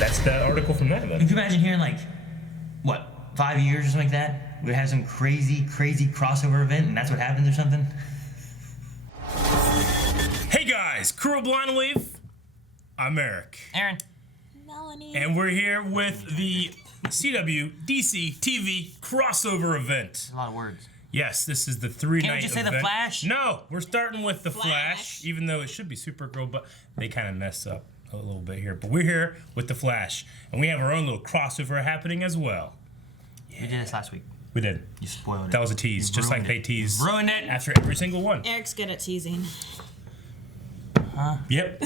That's the article from that. Can you imagine hearing like, what, 5 years or something like that? We have some crazy crossover event, and that's what happens or something. Hey guys, Crew of Blind Leaf. I'm Eric. Aaron. Melanie. And we're here with the CW DC TV crossover event. A lot of words. Yes, this is the 3-night event. Can't we just say the Flash? No, we're starting with the Flash, even though it should be Supergirl, but they kind of mess up a little bit here. But we're here with the Flash, and we have our own little crossover happening as well. We did this last week. We did. You spoiled it. That was a tease, just like they tease. Ruined it. After every single one. Eric's good at teasing. Huh? Yep.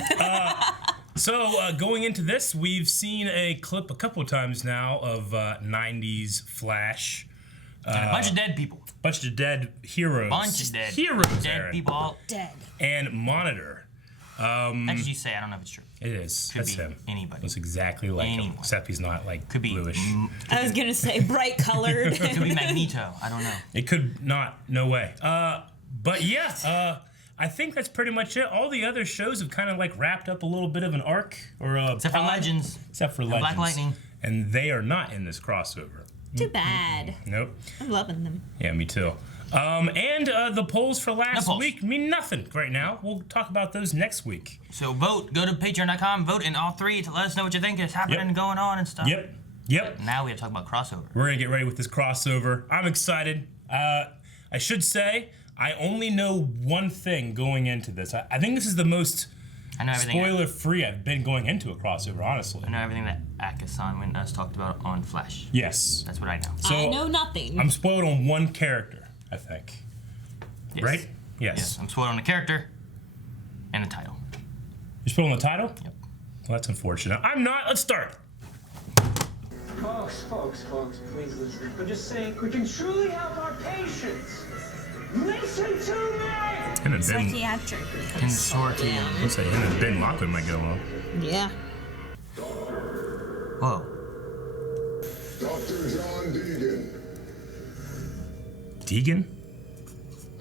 So going into this, we've seen a clip a couple of times now of 90s Flash. And a bunch of dead people. Bunch of dead heroes. Bunch of dead. Heroes, Dead Aaron. people all Dead. And Monitor. That's what you say. I don't know if it's true. It is. Could That's be him. anybody. Looks exactly like him, Anyone. except he's not like Could be bluish. I was gonna say bright colored. Could be Magneto. I don't know. It could not. No way. But yeah. I think that's pretty much it. All the other shows have kind of like wrapped up a little bit of an arc or a Except for pod. Legends. Except for And Legends. Black Lightning. And they are not in this crossover. Too bad. Nope. I'm loving them. Yeah, me too. And the polls for last polls. week mean nothing right now. We'll talk about those next week. So vote. Go to patreon.com. Vote in all three to let us know what you think is happening and going on and stuff. Yep. Now we have to talk about crossover. We're gonna get ready with this crossover. I'm excited. I should say I only know one thing going into this. I think this is the most I know everything. spoiler-free I've been going into a crossover, honestly. I know everything that Akasan and us talked about on Flash. Yes. That's what I know. So I know nothing. I'm spoiled on one character, I think. Yes. Right? Yes. I'm spoiled on the character and the title. You're spoiled on the title? Yep. Well, that's unfortunate. I'm not. Let's start. Folks, please listen. I'm just saying, we can truly help our patients. Listen to me! Psychiatric. Consortium. Let's say him and Ben Lockwood might get along. Yeah. Whoa. Dr. John Deegan. Deegan?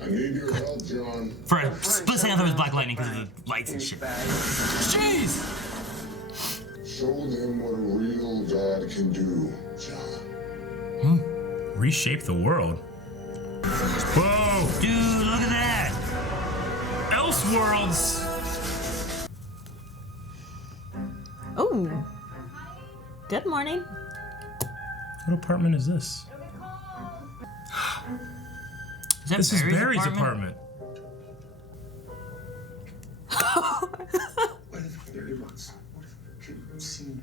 I need your help, John. For a split second, I thought it was Black Lightning because of the lights and shit. Jeez! Show them what a real God can do, John. Reshape the world. Whoa! Dude, look at that! Elseworlds! Oh. Good morning. What apartment is this? This is Barry's apartment.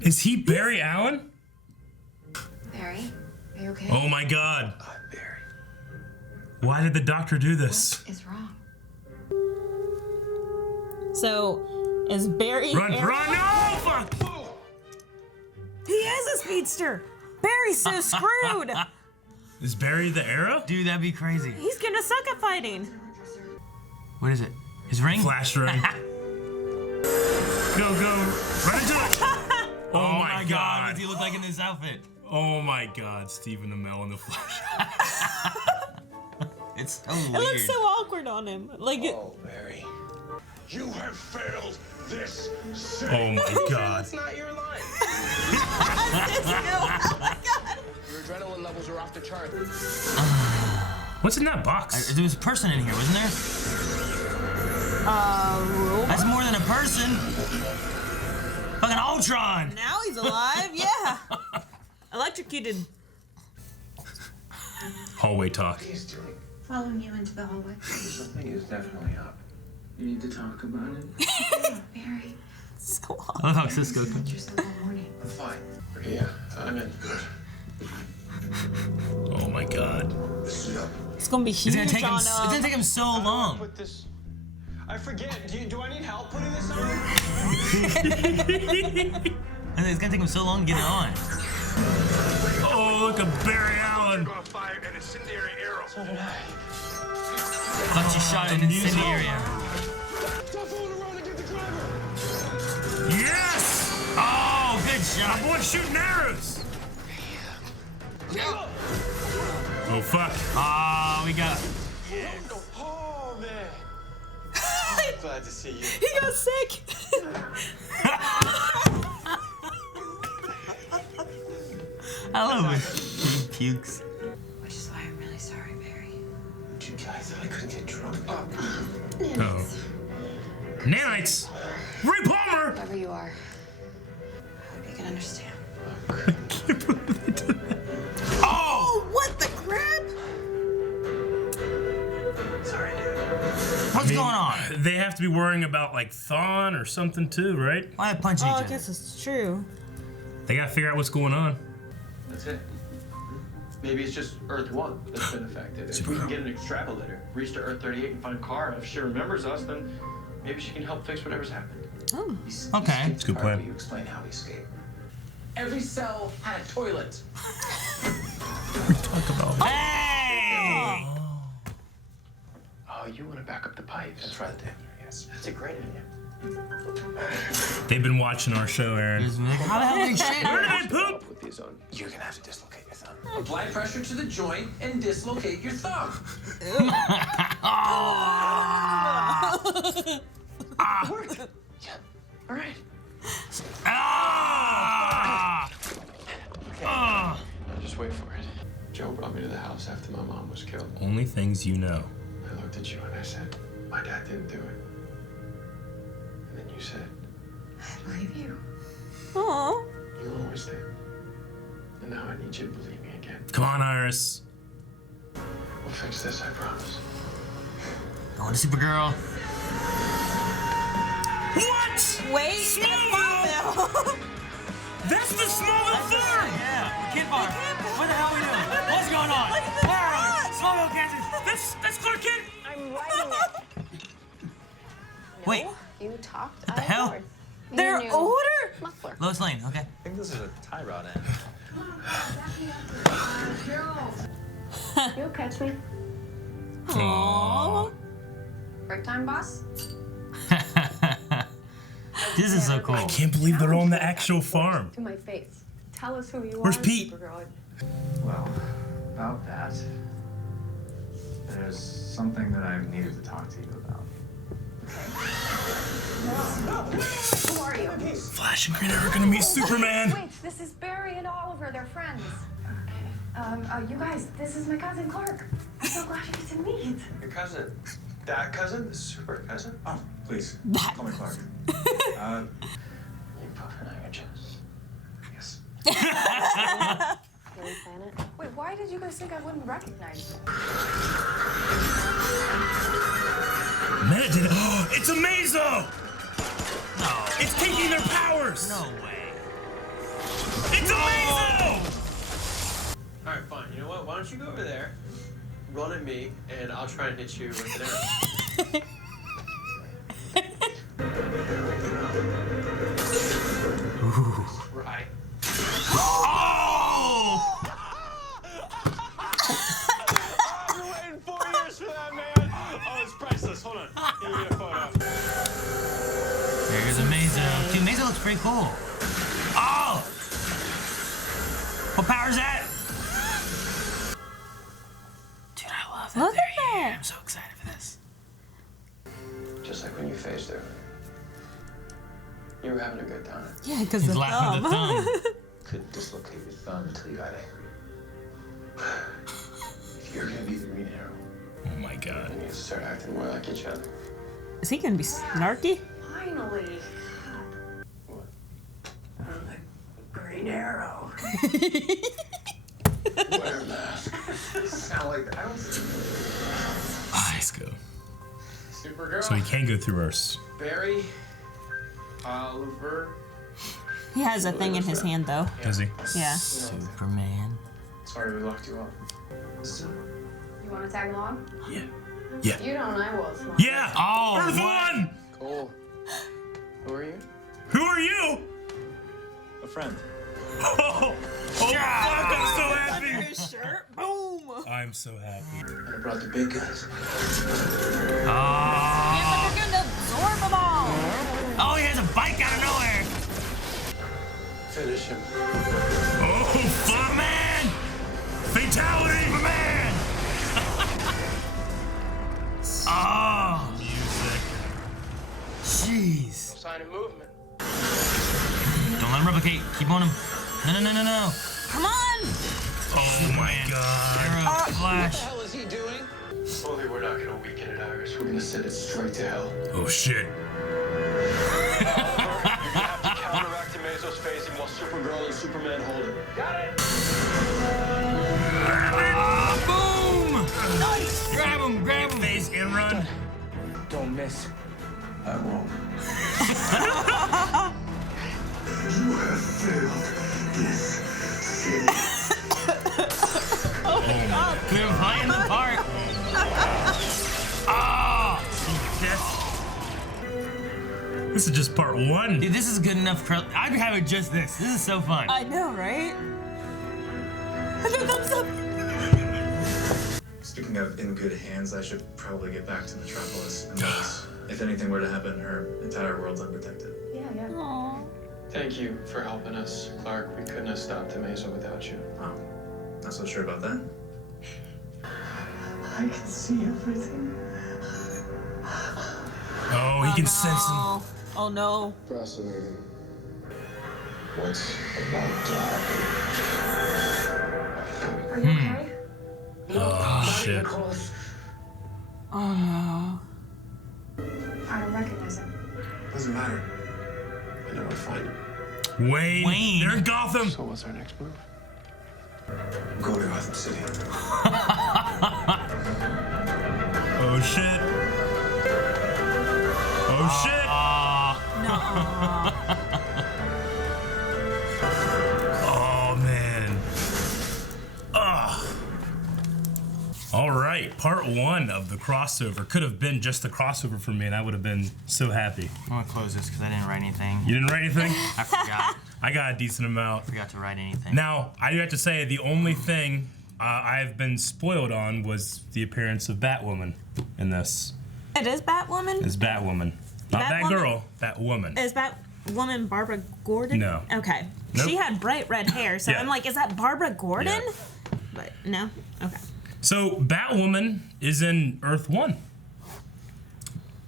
Is he Barry Allen? Barry, are you okay? Oh my god. Why did the doctor do this? What is wrong? So, is Barry? Run, no! Fuck! He is a speedster. Barry's so screwed. Is Barry the Arrow? Dude, that'd be crazy. He's gonna suck at fighting. What is it? His ring? Flash ring. Go. Run into it! Oh my god. What does he look like in this outfit? Oh my god, Stephen Amell in the Flash. It's so It weird. looks so awkward on him. Like, Oh, Barry. You have failed this city. Oh my god. It's not your line. oh my god. Your adrenaline levels are off the chart. What's in that box? There was a person in here, wasn't there? That's more than a person. Fucking Ultron. Now he's alive. Yeah. Electrocuted. Hallway talk. He's doing. Following you into the hallway. Something is definitely up. You need to talk about it. Barry, So I love how Cisco you spent yourself all morning. I'm fine. Yeah, I'm in. Good. Oh my god. Sit up. it's gonna be huge It's on gonna take him so long. Put this. I forget. Do I need help putting this on? And it's gonna take him so long to get it on. Oh, look at Barry Allen. Gonna fire an incendiary arrow. So did I. Thought you shot an incendiary arrow. Stop fooling around and get the driver. Yes! Oh, good shot. My boy's shooting arrows. Oh fuck. Oh, we got. Oh man. I'm glad to see you. He got sick. I love it. He pukes. Which is why I'm really sorry, Barry. Junkie, I thought I couldn't get drunk. Oh. Nanites! Ray Palmer! Whoever you are, I hope you can understand. Oh, what the crap? Sorry, dude. What's going on? They have to be worrying about like Thawne or something too, right? Why punching Oh, each I other? guess it's true. They gotta figure out what's going on. That's it. Maybe it's just Earth 1 that's been affected. If we can get an extrapolator, reach to Earth 38 and find Kara, if she remembers us, then maybe she can help fix whatever's happened. Oh. Okay. It's a good plan. You explain how we escaped. Every cell had a toilet. Talk about Hey! Oh, you want to back up the pipes? That's right, Dan. Yes. That's a great idea. They've been watching our show, Aaron. How the hell did they shit? Where did they poop? With these on. You're gonna have to dislocate your thumb. Apply pressure to the joint and dislocate your thumb. Worked. Yeah. All right. Just wait for it. Joe brought me to the house after my mom was killed. Only things you know. I looked at you and I said, my dad didn't do it. And then you said, I believe you. Aw. you always did. And now I need you to believe me again. Come on, Iris. We'll fix this, I promise. Going to Supergirl. What? Wait. Smallville! That's the Smallville farm! Yeah. Kid bar. What the hell are we doing? What's going on? Where are we? Smallville, Kansas. That's Clark Kent! I'm writing it. Wait. You talked. What the hell? They're older? Muffler. Lois Lane. Okay. I think this is a tie rod end. You'll catch me. Aww. Break time, boss? This is so cool. I can't believe they're on the actual farm. To my face. Tell us who you Where's are. Pete? Supergirl. Well, about that, there's something that I've needed to talk to you about. Who are you? Flash and Green Arrow are gonna meet Superman. Wait, this is Barry and Oliver. They're friends. You guys, this is my cousin Clark. I'm so glad you get to meet. Your cousin. That cousin? The super cousin? Oh, please, call me Clark. You puffing on your chest. Yes. Really plan it? Wait, why did you guys think I wouldn't recognize you? Marietta did it. Oh, it's a Mazo! No. It's taking their powers! No way. It's a Mazo! All right, fine. You know what? Why don't you go over there, run at me, and I'll try and hit you with an arrow. Right. Oh! I've been waiting 4 years for that, man. Oh, it's priceless. Hold on. Let me get a photo. There's a Mazo. Dude, Mazo looks pretty cool. Oh! What power is that? Dude, I love that. Look There at he is. that. I'm so excited for this. Just like when you faced her. You were having a good time. Yeah, because He's the laughing at thumb. the thumb. Couldn't dislocate your thumb until you got angry. If you're gonna be the Green Arrow, Oh my god. you need to start acting more like each other. Is he gonna be snarky? Finally. What? I'm the Green Arrow. Wear a mask. Sound like I don't. Let's go. Supergirl. So he can't go through ours. Barry. Oliver. He has a thing in his hand, though. Does he? Yeah. Superman. Sorry we locked you up. You want to tag along? Yeah. If you don't, I will. Small. Yeah! Oh, Earth what? One! Cole. Who are you? Who are you? A friend. Oh, fuck, I'm so happy! His shirt. Boom. I'm so happy. I brought the big guns. Oh. Yeah, but they're gonna absorb them all. Oh, he has a bike out of nowhere. Finish him. Oh, fuck, man! Fatality! Superman. Oh. Music. Jeez. Sign of movement. Don't let him replicate. Keep on him. No, no, no, no, no. Come on! Oh my god. Arrow, Flash. What the hell is he doing? Only we're not gonna weaken it, Iris. We're gonna send it straight to hell. Oh shit. You're gonna have to counteract Meso's phasing while Supergirl and Superman hold it. Got it! Boom! Nice. Grab him, grab him. Phase and run. Don't miss. I won't. You have failed this city. Clear him high in the park. Ah! This is just part 1. Dude, this is good enough. I'd have it just this. This is so fun. I know, right? Thumbs up. Speaking of in good hands, I should probably get back to Metropolis. And if anything were to happen, her entire world's unprotected. Yeah. Aww. Thank you for helping us, Clark. We couldn't have stopped Meso without you. Oh, not so sure about that. I can see everything. Oh, he can sense him. Oh no. Fascinating. What's about to happen? Are you okay? Oh shit. Oh no. I don't recognize him. Doesn't matter. I know where to find him. Wayne. They're in Gotham. So what's our next move? Go to Gotham City. Oh shit. Oh shit. Oh man. All right, part 1 of the crossover could have been just the crossover for me, and I would have been so happy. I'm gonna close this because I didn't write anything. You didn't write anything? I forgot. I got a decent amount. Forgot to write anything. Now, I do have to say, the only thing I've been spoiled on was the appearance of Batwoman in this. It is Batwoman? It's Batwoman. Not that Batwoman? girl, Batwoman. Is Batwoman Barbara Gordon? No. Okay. Nope. She had bright red hair, so Yeah. I'm like, is that Barbara Gordon? Yeah. But no? Okay. So, Batwoman is in Earth 1.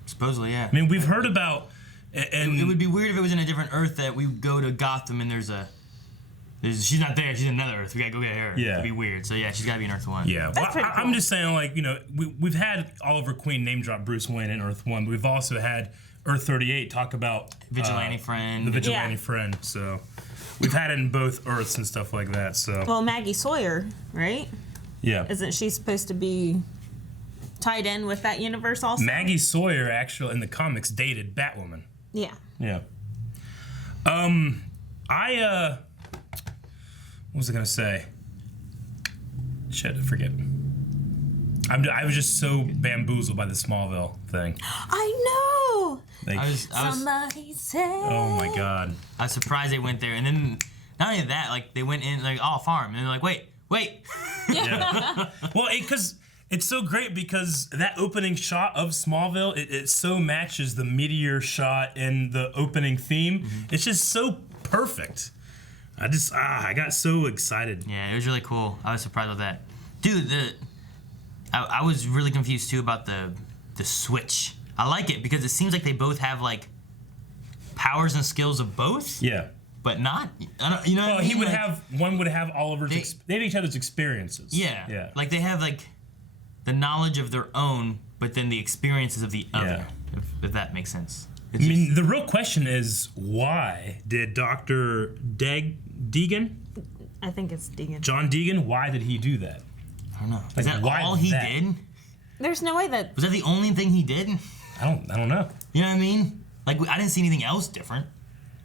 Supposedly, yeah. I mean, we've heard about... And It would be weird if it was in a different Earth that we go to Gotham and she's not there. She's in another Earth. We gotta go get her. Yeah. It'd be weird. So yeah, she's gotta be in Earth 1. Yeah, well, That's pretty I'm cool. just saying, like, you know, we've had Oliver Queen name drop Bruce Wayne in Earth 1, but we've also had Earth 38 talk about Vigilante friend. the Vigilante Yeah. friend. So we've had it in both Earths and stuff like that. So Well, Maggie Sawyer, right? yeah, Isn't she supposed to be tied in with that universe also? Maggie Sawyer actually in the comics dated Batwoman. Yeah. Yeah. What was I gonna say? Shit, I forget. I was just so bamboozled by the Smallville thing. I know! Like, I was Somebody said. oh my god. I was surprised they went there, and then not only that, like they went in like farm, and they're like, wait. Yeah. Well, because it's so great because that opening shot of Smallville, it so matches the meteor shot and the opening theme. Mm-hmm. It's just so perfect. I got so excited. Yeah, it was really cool. I was surprised with that, dude. I was really confused too about the switch. I like it because it seems like they both have like powers and skills of both. Yeah. But not, you know. Well, what I mean? he would Like, have one would have Oliver's. They have each other's experiences. Yeah. Yeah. Like they have like the knowledge of their own, but then the experiences of the other. If that makes sense. I mean, the real question is why did Dr. Deegan, I think it's Deegan. John Deegan, why did he do that? I don't know. Like, Is that why all he that? did? There's no way that. Was that the only thing he did? I don't know. You know what I mean? Like I didn't see anything else different.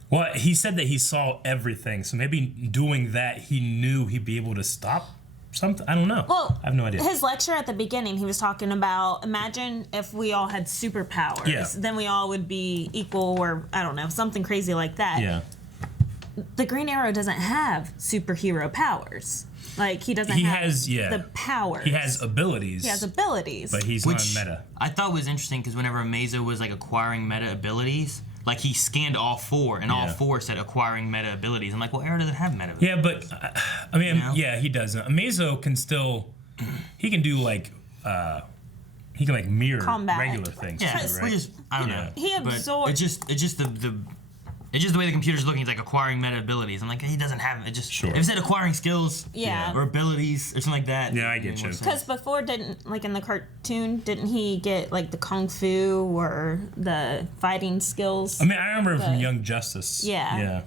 Well, he said that he saw everything, so maybe doing that, he knew he'd be able to stop something. I don't know. Well, I have no idea. His lecture at the beginning, he was talking about imagine if we all had superpowers. Yeah. Then we all would be equal, or I don't know, something crazy like that. Yeah. The Green Arrow doesn't have superhero powers. Like he doesn't He have has, the powers. He has abilities. He has abilities. But he's Which not meta. I thought was interesting because whenever Amazo was like acquiring meta abilities, like he scanned all four, and all Yeah. four said acquiring meta abilities. I'm like, well, Arrow doesn't have meta. Yeah, but I mean, You know? yeah, he doesn't. Amazo can still, he can do like, he can like mirror Combat. regular things. Yeah, too, we right? just I don't Yeah. know. He But absorbed- it's just the It's just the way the computer's looking. It's like acquiring meta abilities. I'm like, he doesn't have it. Just Sure. if it said acquiring skills, Yeah. or abilities or something like that. Yeah, I get you. Because before, in the cartoon, didn't he get like the kung fu or the fighting skills? I mean, I remember from Young Justice. Yeah. Yeah.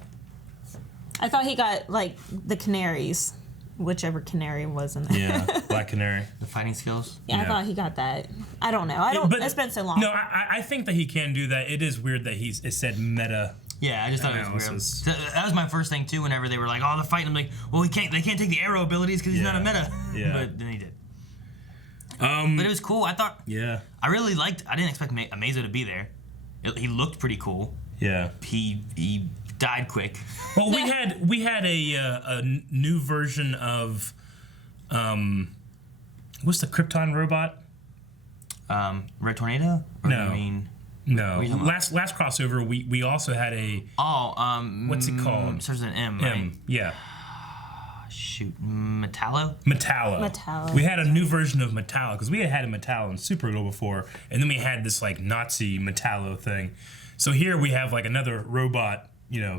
I thought he got like the canaries, whichever canary was in there. Yeah. Black Canary. The fighting skills. Yeah, I Yeah. thought he got that. I don't know. It's been so long. No, I think that he can do that. It is weird that it said meta. Yeah, I just thought it was Analysis. weird. That was my first thing too. Whenever they were like, "Oh, they're fighting," I'm like, "Well, they can't take the arrow abilities because he's not a meta." Yeah. But then he did. But it was cool. I thought. Yeah. I really liked. I didn't expect Amazo to be there. He looked pretty cool. Yeah. He died quick. Well, we had a new version of what's the Krypton robot? Red Tornado. Or No. You mean? No. What are you talking about? Last crossover, we also had a What's it called? Starts with an M, right? Yeah. Shoot, Metallo. Metallo. We had a new version of Metallo because we had a Metallo in Supergirl before, and then we had this like Nazi Metallo thing. So here we have like another robot,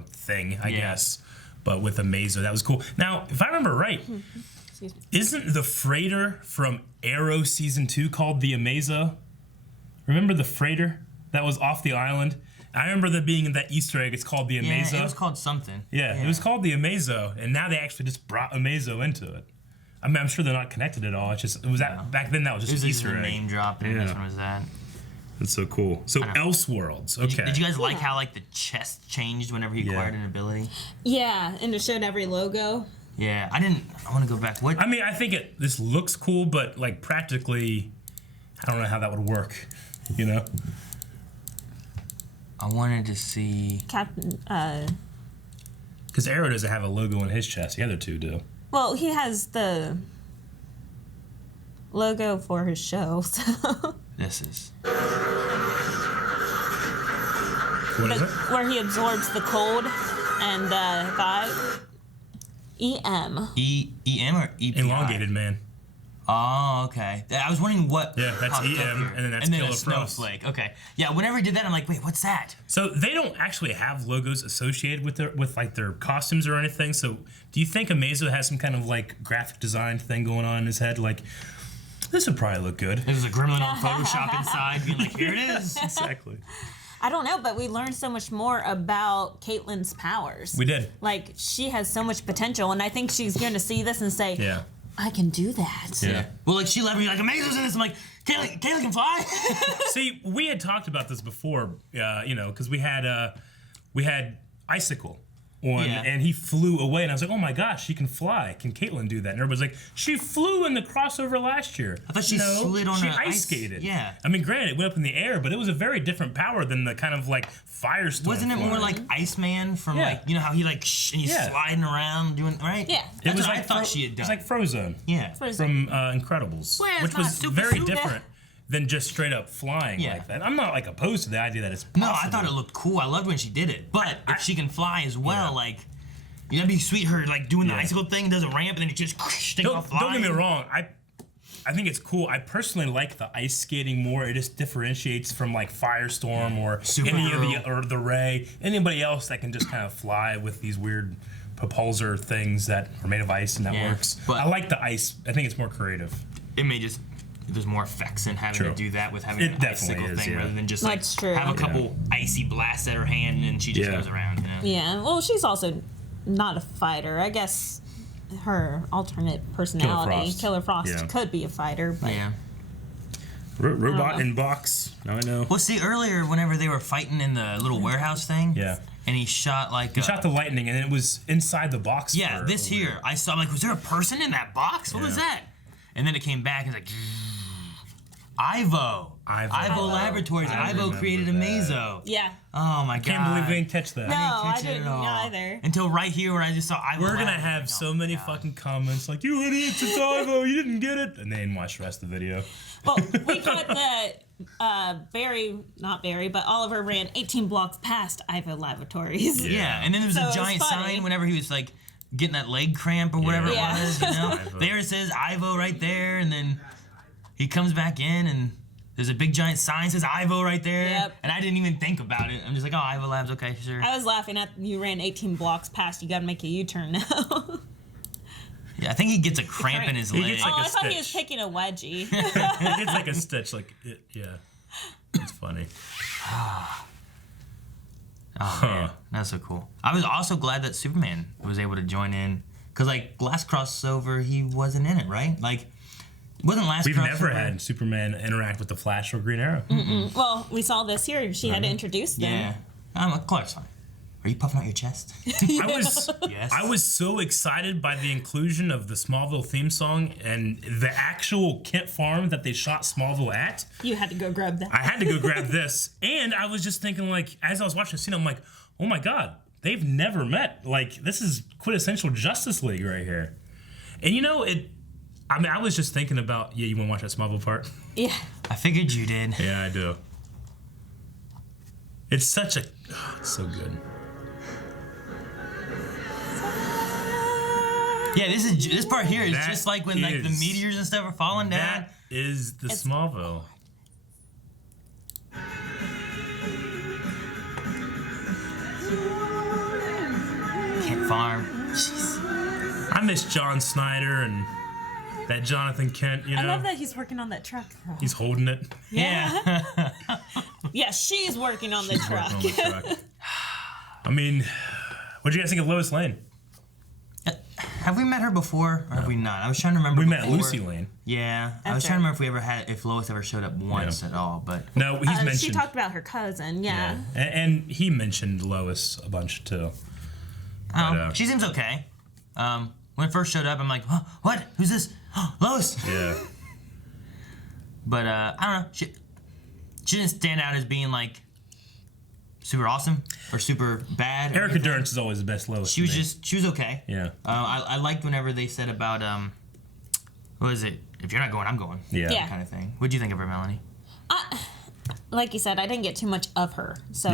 thing, I guess, but with Amazo. That was cool. Now, if I remember right, isn't the freighter from Arrow season 2 called the Amazo? Remember the freighter that was off the island? I remember there being in that Easter egg. It's called the Amazo. Yeah, it was called something. Yeah, it was called the Amazo, and now they actually just brought Amazo into it. I mean, I'm sure they're not connected at all. Back then that was It just was an just Easter a egg. name drop, and this one was that. That's so cool. So Elseworlds, okay. Did you guys like how like the chest changed whenever he acquired an ability? Yeah, and it showed every logo. Yeah, I want to go back. What? I mean, I think this looks cool, but like practically, I don't know how that would work. I wanted to see. Captain. Because Arrow doesn't have a logo on his chest. The other two do. Well, he has the logo for his show. So. This is. What is it? Where he absorbs the cold and the vibe. EM. EM or EPI? Elongated Man. Oh, okay. I was wondering what. Yeah, that's popped up EM, here. and then that's a Killer Frost. snowflake. Okay. Yeah. Whenever he did that, I'm like, wait, what's that? So they don't actually have logos associated with their costumes or anything. So do you think Amazo has some kind of like graphic design thing going on in his head? Like, this would probably look good. There's a gremlin on Photoshop inside, being like, here it is. Exactly. I don't know, but we learned so much more about Caitlyn's powers. We did. Like, she has so much potential, and I think she's going to see this and say, Yeah. I can do that. Yeah. Well, like she left me like Amazo's in this. I'm like, Kayla can fly. See, we had talked about this before, because we had Icicle on, and he flew away, and I was like, oh my gosh, she can fly. Can Caitlyn do that? And everybody's like, she flew in the crossover last year. I thought she slid on she an ice skated. Yeah. I mean, granted, it went up in the air, but it was a very different power than the kind of like firestorm. Wasn't it more flying. like Iceman from like, how he like and he's sliding around doing, right? Yeah. That's it was what like I thought she had done. It was like Frozone. Yeah. From Incredibles, Where's which my was super very suit? different than just straight up flying like that. I'm not like opposed to the idea that it's possible. No, I thought it looked cool. I loved when she did it. But if she can fly as well, like, that'd be sweet. Her like doing the icicle thing, does a ramp, and then you just take off flying. Don't get me wrong. I think it's cool. I personally like the ice skating more. It just differentiates from like Firestorm or the Ray. Anybody else that can just kind of fly with these weird propulsor things that are made of ice and that works. But I like the ice. I think it's more creative. It may just. There's more effects in having to do that with having an icicle thing rather than just like have a couple icy blasts at her hand and she just goes around. Yeah. Well, she's also not a fighter. I guess her alternate personality, Killer Frost, could be a fighter. But Robot in box. Now I know. Well, see, earlier whenever they were fighting in the little warehouse thing. Yeah. And he shot like. He shot the lightning, and it was inside the box. Yeah, this here. I saw, like, was there a person in that box? What was that? And then it came back and it's like. Ivo Laboratories. Ivo created Amazo. Yeah. Oh my god. Can't believe we didn't catch that. No, I didn't either. Until right here where I just saw Ivo. We're gonna have so many fucking comments like, you idiots, it's Ivo, you didn't get it. And they didn't watch the rest of the video. Well, we got but Oliver ran 18 blocks past Ivo Laboratories. Yeah, and then there was a giant sign whenever he was like getting that leg cramp or whatever it was, There it says Ivo right there, and then he comes back in and There's a big giant sign that says Ivo right there. Yep. And I didn't even think about it. I'm just like, oh, Ivo Labs, okay, sure. I was laughing at you ran 18 blocks past. You got to make a U-turn now. Yeah, I think he gets a cramp in his leg. gets like I a thought he was stitch. picking a wedgie. It's like a stitch, yeah. It's funny. Oh, man. That's so cool. I was also glad that Superman was able to join in. Because, like, last crossover, he wasn't in it, right? Like, wasn't last We've crossover... never had Superman interact with the Flash or Green Arrow. Well, we saw this here. She had to introduce them. Yeah. I'm like, Clark's fine. Are you puffing out your chest? I was so excited by the inclusion of the Smallville theme song and the actual Kent farm that they shot Smallville at. You had to go grab that. I had to go grab this, and I was just thinking, like, as I was watching the scene, I'm like, oh my god, they've never met. Like, this is quintessential Justice League right here. And you know, I was just thinking about, you want to watch that Smallville part? Yeah. I figured you did. Yeah, I do. It's such a, it's so good. Yeah, this part here is just like when like the meteors and stuff are falling down. That is the Smallville. Kent Farm. Jeez. I miss John Snyder and that Jonathan Kent, you know. I love that he's working on that truck, though. He's holding it. Yeah. Yeah, she's working on the truck. Working on the truck. I mean, what'd you guys think of Lois Lane? Have we met her before, or have we not? I was trying to remember. We before. met Lucy Lane. Yeah, I was trying to remember if Lois ever showed up once at all, but no, he's mentioned. She talked about her cousin, yeah. And he mentioned Lois a bunch too. She seems okay. When it first showed up, I'm like, oh, what? Who's this? Oh, Lois. Yeah. But I don't know. She didn't stand out as being like super awesome or super bad. Erica Durance is always the best Lois. She was okay. Yeah. I liked whenever they said about what is it? If you're not going, I'm going. Yeah. Kind of thing. What'd you think of her, Melanie? Like you said, I didn't get too much of her, so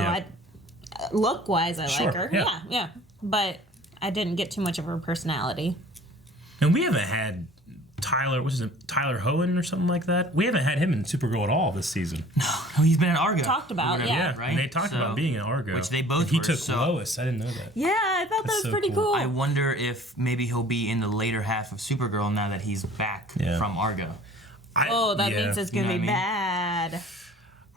look wise, I like her. Yeah. But I didn't get too much of her personality. And we haven't had Tyler Hohen or something like that. We haven't had him in Supergirl at all this season. No, he's been in Argo. Talked about, Yeah, right? And they talked about being in Argo. Which they both He were, took so- Lois. I didn't know that. Yeah, I thought that was so pretty cool. cool. I wonder if maybe he'll be in the later half of Supergirl now that he's back from Argo. That means it's gonna be bad.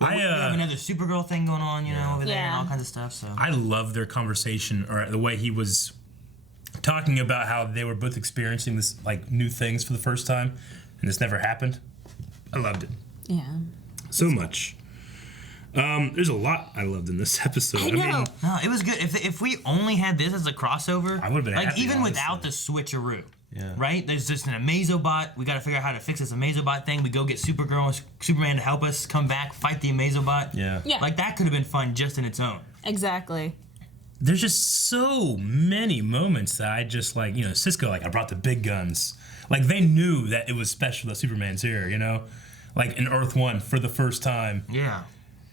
We have another Supergirl thing going on, you know, over there and all kinds of stuff. So I love their conversation, or the way he was talking about how they were both experiencing this like new things for the first time, and this never happened. I loved it. Yeah. So much. There's a lot I loved in this episode. I know. no, it was good. If we only had this as a crossover, I would've been like happy, even honestly. without the switcheroo. Yeah. Right? There's just an Amazobot. We got to figure out how to fix this Amazobot thing. We go get Supergirl and Superman to help us come back, fight the Amazobot. Yeah. Like that could have been fun just in its own. Exactly. There's just so many moments that I just like, Cisco, like, I brought the big guns. Like, they knew that it was special that Superman's here, Like, in Earth 1 for the first time. Yeah.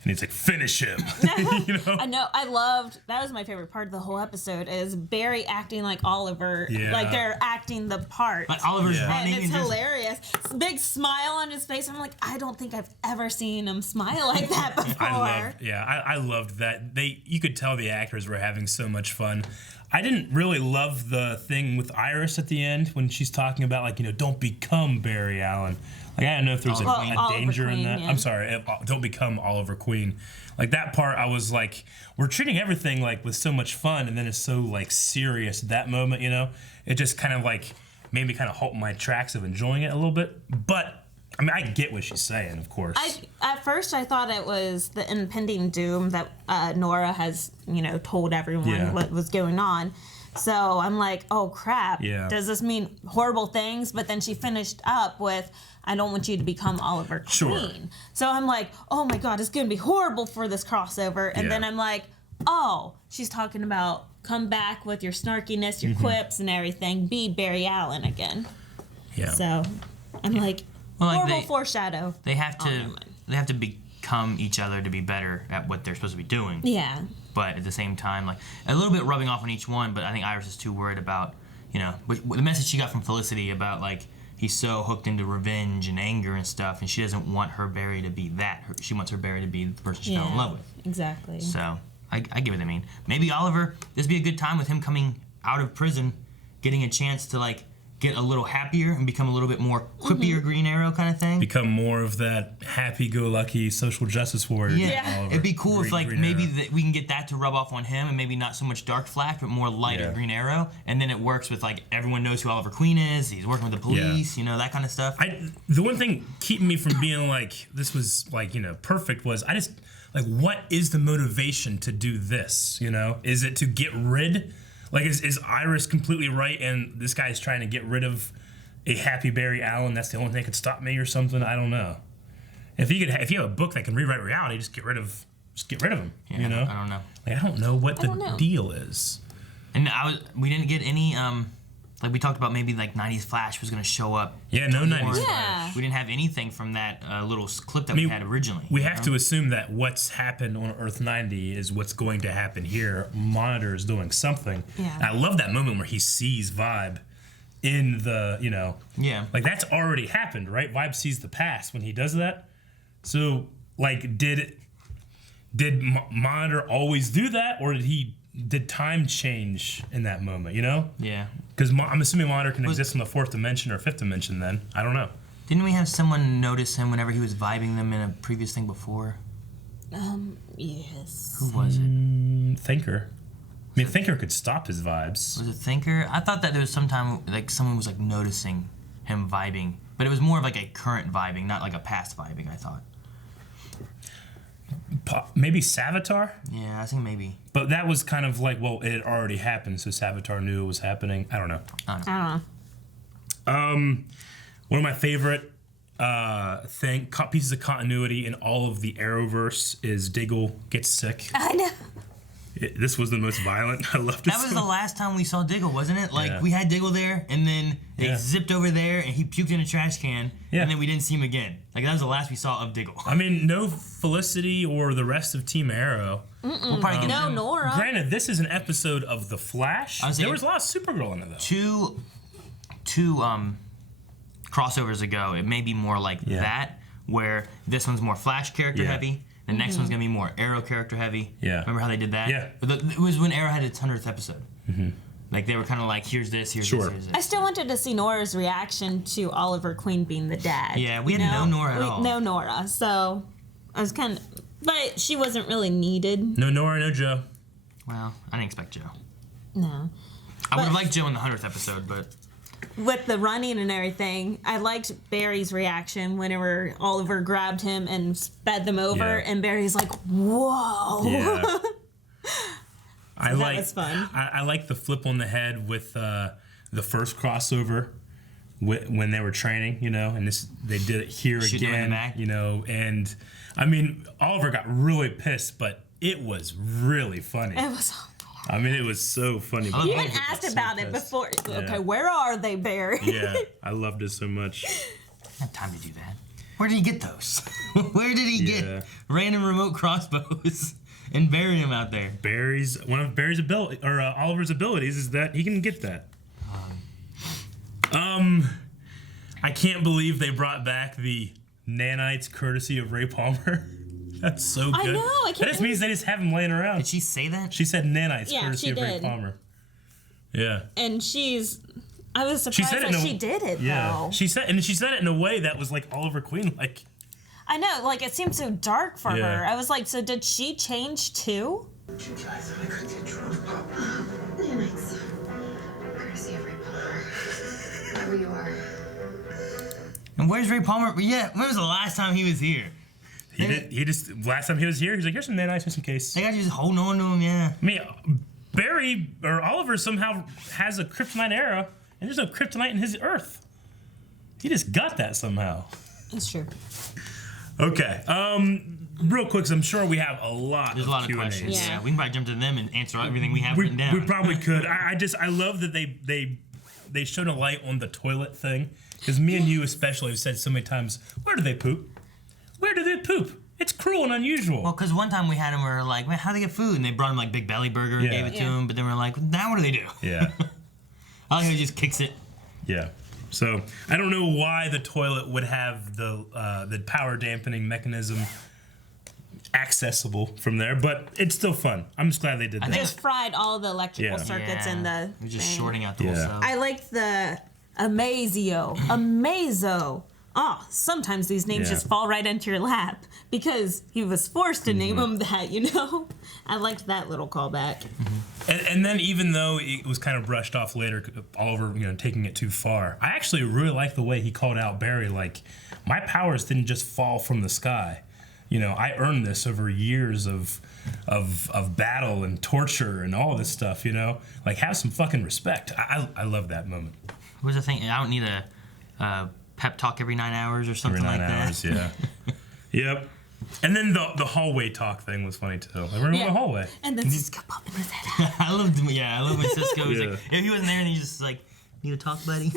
And he's like, finish him. I know. I loved. That was my favorite part of the whole episode. Is Barry acting like Oliver. Yeah. Like they're acting the part. Like Oliver's running and it's and hilarious. Big smile on his face. I'm like, I don't think I've ever seen him smile like that before. I loved that. You could tell the actors were having so much fun. I didn't really love the thing with Iris at the end when she's talking about, like, don't become Barry Allen. Like, I don't know if there was a danger in that. Yeah. I'm sorry, don't become Oliver Queen. Like, that part, I was like, we're treating everything, like, with so much fun, and then it's so, like, serious at that moment, It just kind of, like, made me kind of halt my tracks of enjoying it a little bit. But, I mean, I get what she's saying, of course. At first, I thought it was the impending doom that Nora has, told everyone what was going on. So I'm like, oh, crap. Yeah. Does this mean horrible things? But then she finished up with, I don't want you to become Oliver Queen. Sure. So I'm like, oh, my God, it's going to be horrible for this crossover. And then I'm like, oh, she's talking about come back with your snarkiness, your quips and everything. Be Barry Allen again. Yeah. So I'm like, horrible foreshadow. They have to become each other to be better at what they're supposed to be doing. Yeah. But at the same time, like a little bit rubbing off on each one. But I think Iris is too worried about, the message she got from Felicity about like he's so hooked into revenge and anger and stuff, and she doesn't want her Barry to be that. She wants her Barry to be the person she fell in love with. Exactly. So I get what they mean. Maybe Oliver, this would be a good time with him coming out of prison, getting a chance to like get a little happier and become a little bit more quippier Green Arrow kind of thing. Become more of that happy-go-lucky social justice warrior. Yeah, it'd be cool if like maybe we can get that to rub off on him, and maybe not so much Dark Flash, but more lighter Green Arrow, and then it works with like everyone knows who Oliver Queen is. He's working with the police, you know, that kind of stuff. The one thing keeping me from being like this was like perfect was I just like what is the motivation to do this? You know, is it to get rid? Like, is Iris completely right, and this guy's trying to get rid of a happy Barry Allen? That's the only thing that could stop me, or something. I don't know. If you have a book that can rewrite reality, just get rid of him. Yeah, you know, I don't know. Like, I don't know what the deal is. And we didn't get any like we talked about maybe like 90s Flash was gonna show up. Yeah, no 90s Flash. We didn't have anything from that little clip that we had originally. We have to assume that what's happened on Earth 90 is what's going to happen here. Monitor is doing something. Yeah. And I love that moment where he sees Vibe in the, like that's already happened, right? Vibe sees the past when he does that. So, like, did Monitor always do that, or did time change in that moment, Yeah. Because I'm assuming Monitor can exist in the 4th dimension or 5th dimension then. I don't know. Didn't we have someone notice him whenever he was vibing them in a previous thing before? Yes. Who was it? Thinker. I mean, Thinker could stop his vibes. Was it Thinker? I thought that there was some time like someone was like noticing him vibing, but it was more of like a current vibing, not like a past vibing, I thought. Maybe Savitar? Yeah, I think maybe. But that was kind of like, well, it had already happened, so Savitar knew it was happening. I don't know. One of my favorite pieces of continuity in all of the Arrowverse is Diggle gets sick. I know. This was the most violent. I loved it. That was the last time we saw Diggle, wasn't it? Like, we had Diggle there, and then they zipped over there, and he puked in a trash can, and then we didn't see him again. Like, that was the last we saw of Diggle. I mean, no Felicity or the rest of Team Arrow. We'll probably get No, Nora. Granted, this is an episode of The Flash. There was a lot of Supergirl in it, though. Two crossovers ago, it may be more like that, where this one's more Flash character heavy. The next one's gonna be more Arrow character heavy. Yeah. Remember how they did that? Yeah. But it was when Arrow had its 100th episode. Mm-hmm. Like they were kind of like, here's this, here's this, here's this. I still wanted to see Nora's reaction to Oliver Queen being the dad. Yeah, we had no Nora at all. No Nora, so I was kind of, but she wasn't really needed. No Nora, no Joe. Well, I didn't expect Joe. No. I would have liked Joe in the 100th episode, but. With the running and everything, I liked Barry's reaction whenever Oliver grabbed him and sped them over, and Barry's like, "Whoa!" Yeah. That was fun. I like the flip on the head with the first crossover when they were training, and they did it here Shooting again, in the back. and I mean Oliver got really pissed, but it was really funny. It was. I mean, it was so funny. You even asked about it before. Yeah. Okay, where are they, Barry? Yeah, I loved it so much. I don't have time to do that. Where did he get those? Where did he get random remote crossbows and bury them out there? One of Barry's ability or Oliver's abilities is that he can get that. I can't believe they brought back the nanites courtesy of Ray Palmer. That's so good. I know. I can't. That just means they just have them laying around. Did she say that? She said nanites courtesy she of Ray did. Palmer. Yeah. And I was surprised that she did it, though. She said it in a way that was like Oliver Queen, like. I know, like it seemed so dark for her. I was like, so did she change too? You guys, I could get drunk. Nanites. Courtesy of Ray Palmer. Wherever you are. And where's Ray Palmer? Yeah, when was the last time he was here? Last time he was here, he's like, here's some nanites just in case. They got to just holding on to him, yeah. I mean, Barry or Oliver somehow has a kryptonite arrow, and there's no kryptonite in his Earth. He just got that somehow. That's true. Okay. Real quick, because I'm sure we have a lot. There's a lot of questions. Yeah. We can probably jump to them and answer everything we have written down. We probably could. I love that they shone a light on the toilet thing, because me and you especially have said so many times, where do they poop? Where do they poop? It's cruel and unusual. Well, because one time we had him, we were like, man, how do they get food? And they brought him like Big Belly Burger and gave it to him, but then we were like, now what do they do? Yeah. I like how he just kicks it. Yeah. So I don't know why the toilet would have the power dampening mechanism accessible from there, but it's still fun. I'm just glad they did that. Just fried all the electrical circuits in the We're just thing. shorting out the whole cell. I like the Amazo. Oh, sometimes these names just fall right into your lap because he was forced to name them that, you know? I liked that little callback. And then even though it was kind of brushed off later, all over, taking it too far, I actually really like the way he called out Barry, like, my powers didn't just fall from the sky. I earned this over years of battle and torture and all this stuff, Like, have some fucking respect. I love that moment. What was the thing? I don't need a pep talk every 9 hours or something every 9 like hours, that. Yeah. Yep. And then the hallway talk thing was funny too. Like, we're in the hallway. And then Cisco popping his head out. I love when Cisco was like, if he wasn't there and he's just like, need to talk, buddy.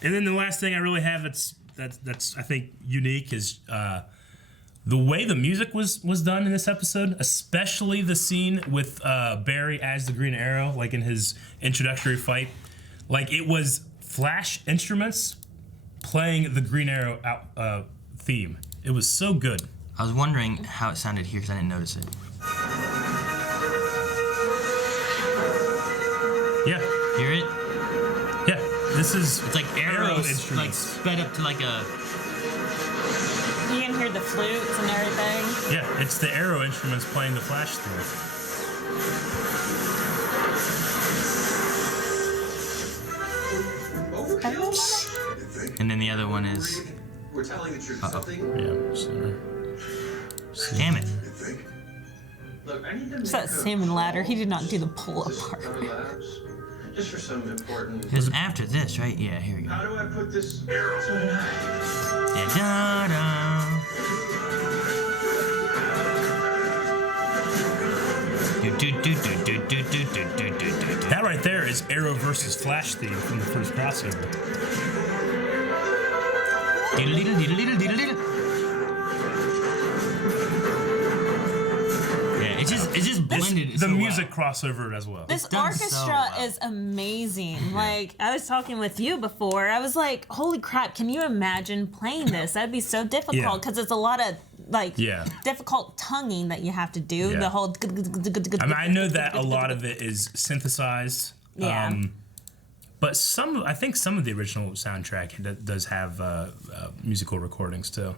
And then the last thing I really have that's I think unique is the way the music was done in this episode, especially the scene with Barry as the Green Arrow, like in his introductory fight. Like, it was Flash instruments playing the Green Arrow theme. It was so good. I was wondering how it sounded here because I didn't notice it. Yeah. Hear it? Yeah. This is It's like arrows, instruments. like sped up to like a. You can hear the flutes and everything. Yeah, it's the Arrow instruments playing the Flash theme. And then the other one is. We're telling the truth. Something. Yeah, sorry. Damn it. Look, I need to It's that salmon ladder. He did not do the pull-up part. Just for some important. It's after this, right? Yeah, here we go. How do I put this arrow? Yeah, da-da. That right there is Arrow versus Flash theme from the first crossover. Yeah, it's just blended. The so music well. crossover as well. This done orchestra so well. is amazing. Like, I was talking with you before. I was like, holy crap, can you imagine playing this? That'd be so difficult because it's a lot of, like, difficult tonguing that you have to do. Yeah. The whole... I mean, I know that a lot of it is synthesized. Yeah. But I think some of the original soundtrack does have musical recordings too.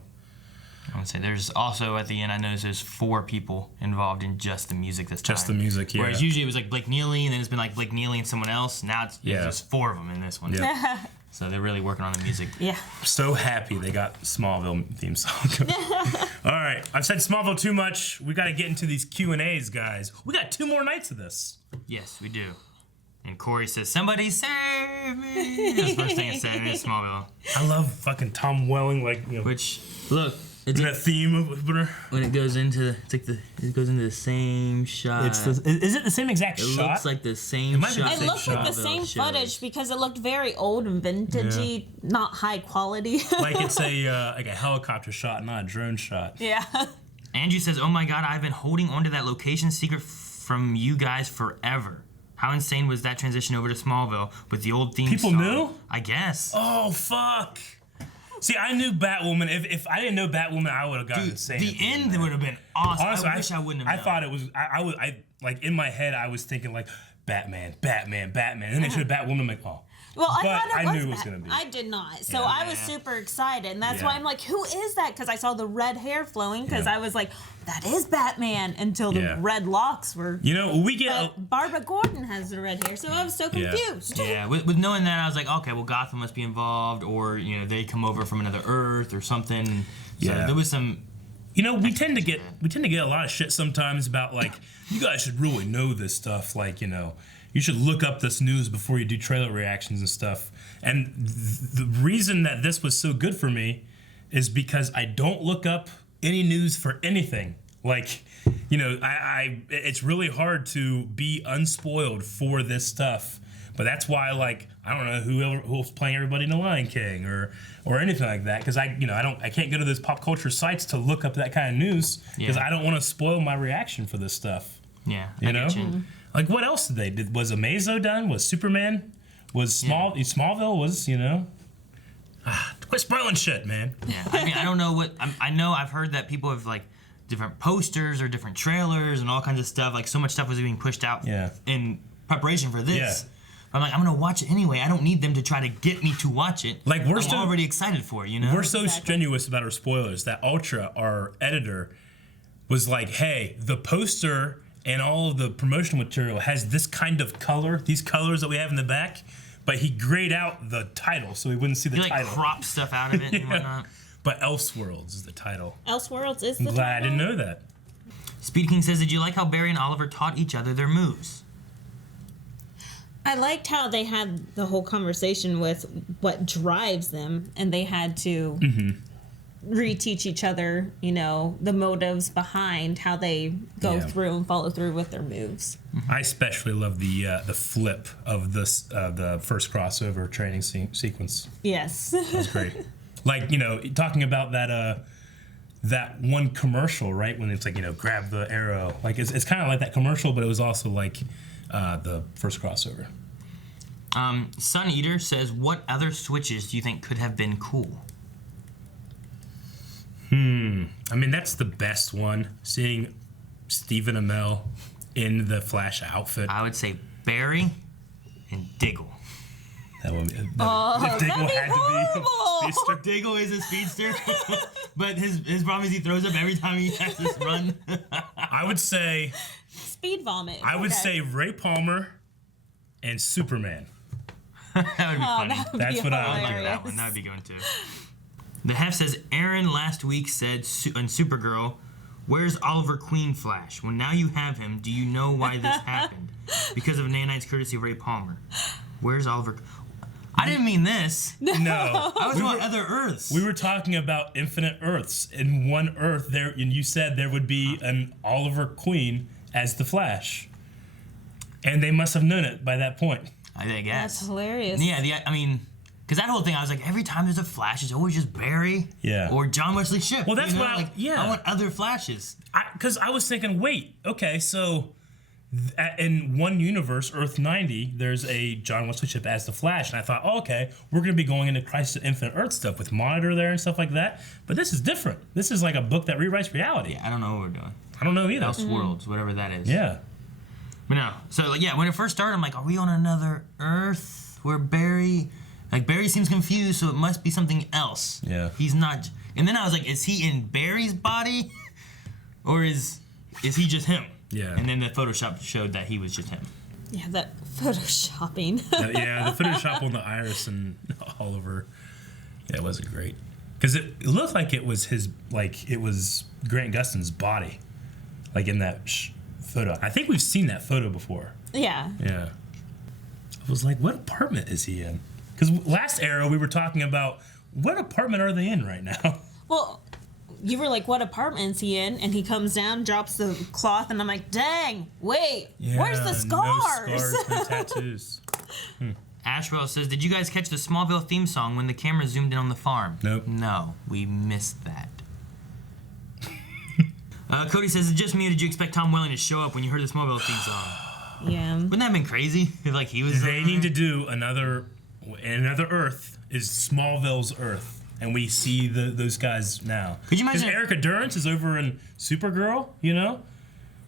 I would say there's also at the end I noticed there's 4 people involved in just the music this time. Just the music, yeah. Whereas usually it was like Blake Neely and then it's been like Blake Neely and someone else. Now it's just 4 of them in this one. Yeah. So they're really working on the music. Yeah. So happy they got Smallville theme song. All right, I've said Smallville too much. We got to get into these Q&As, guys. We got 2 more nights of this. Yes, we do. And Corey says, "Somebody save me!" That's the first thing I said in Smallville. I love fucking Tom Welling, Which, look, it's that theme of when it goes into it goes into the same shot. Is it the same exact It shot? looks like the same might be shot. the It same looked like the Smallville same shows. footage because it looked very old and vintagey, not high quality. Like it's a helicopter shot, not a drone shot. Yeah. Andrew says, "Oh my God, I've been holding onto that location secret from you guys forever. How insane was that transition over to Smallville with the old theme People song?" knew? I guess. Oh fuck! See, I knew Batwoman. If I didn't know Batwoman, I would have gotten insane. The end would have been awesome. Honestly, I wish I wouldn't have. I thought it was. I like in my head, I was thinking like Batman, and then they showed Batwoman. I'm like, oh. Well, I But thought I it was knew it was that. gonna be. I did not. So I was super excited. And that's Yeah. why I'm like, who is that? Because I saw the red hair flowing. Because Yeah. I was like, that is Batman. Until the Yeah. red locks were. We get. But Barbara Gordon has the red hair. So I was so Yeah. confused. Yeah, with knowing that, I was like, okay, well, Gotham must be involved, or they come over from another Earth or something. So Yeah. there was some. we tend to get a lot of shit sometimes about like, you guys should really know this stuff. Like, you should look up this news before you do trailer reactions and stuff. And the reason that this was so good for me is because I don't look up any news for anything. Like, it's really hard to be unspoiled for this stuff. But that's why, like, I don't know who's playing everybody in The Lion King or anything like that, because I can't go to those pop culture sites to look up that kind of news because I don't want to spoil my reaction for this stuff. Yeah, You I know? get you. Like, what else did they did? Was Amazo done? Was Superman? Smallville was, you know. Quit spoiling shit, man. Yeah, I mean, I don't know what. I know I've heard that people have like different posters or different trailers and all kinds of stuff. Like so much stuff was being pushed out in preparation for this. Yeah. But I'm like, I'm gonna watch it anyway. I don't need them to try to get me to watch it. Like I'm already excited for it, you know. We're so strenuous about our spoilers that Ultra, our editor, was like, "Hey, the poster and all of the promotional material has this kind of color, these colors that we have in the back." But he grayed out the title so we wouldn't see the title. He cropped stuff out of it and whatnot. But Elseworlds is the title. Elseworlds is the title? I'm glad I didn't know that. Speed King says, did you like how Barry and Oliver taught each other their moves? I liked how they had the whole conversation with what drives them, and they had to reteach each other, you know, the motives behind how they go through and follow through with their moves. I especially love the flip of this the first crossover training sequence. Yes, that was great. Like, you know, talking about that one commercial, right? When it's like, you know, grab the arrow. Like it's kind of like that commercial, but it was also like the first crossover. Sun Eater says, what other switches do you think could have been cool? I mean, that's the best one. Seeing Stephen Amell in the Flash outfit. I would say Barry and Diggle. That would be. Diggle had horrible. To be a speedster. Diggle is a speedster, but his problem is he throws up every time he has this run. I would say speed vomit. I would say Ray Palmer and Superman. That would be funny. That's what I would do. That one. That would be good too. The Hef says, Aaron last week said on Supergirl, where's Oliver Queen Flash? Well, now you have him. Do you know why this happened? Because of Nanites courtesy of Ray Palmer. Where's Oliver? I didn't mean this. No. I was on other Earths. We were talking about infinite Earths. In one Earth, there, and you said there would be an Oliver Queen as the Flash. And they must have known it by that point. I guess. That's hilarious. Yeah, I mean... Because that whole thing, I was like, every time there's a Flash, it's always just Barry or John Wesley Shipp. Well, that's what I want other Flashes. Because I was thinking, wait, okay, so in one universe, Earth 90, there's a John Wesley Shipp as the Flash. And I thought, oh, okay, we're going to be going into Crisis of Infinite Earth stuff with Monitor there and stuff like that. But this is different. This is like a book that rewrites reality. Yeah, I don't know what we're doing. I don't know either. Elseworlds, whatever that is. Yeah. But no. So, when it first started, I'm like, are we on another Earth where Barry... Like, Barry seems confused, so it must be something else. Yeah. He's not... And then I was like, is he in Barry's body? Or is he just him? Yeah. And then the Photoshop showed that he was just him. Yeah, that Photoshopping. The Photoshop on the Iris and Oliver. Yeah, it wasn't great. Because it looked like it was it was Grant Gustin's body. Like, in that photo. I think we've seen that photo before. Yeah. Yeah. I was like, what apartment is he in? Because last era, we were talking about what apartment are they in right now? Well, you were like, what apartment is he in? And he comes down, drops the cloth, and I'm like, dang, wait, where's the scars? No scars, no tattoos. Ashwell says, did you guys catch the Smallville theme song when the camera zoomed in on the farm? Nope. No, we missed that. Cody says, it's just me, or did you expect Tom Welling to show up when you heard the Smallville theme song? Yeah. Wouldn't that have been crazy? If, like, he was They need to do another Earth is Smallville's Earth, and we see those guys now. Could you imagine? Erica Durance is over in Supergirl, you know?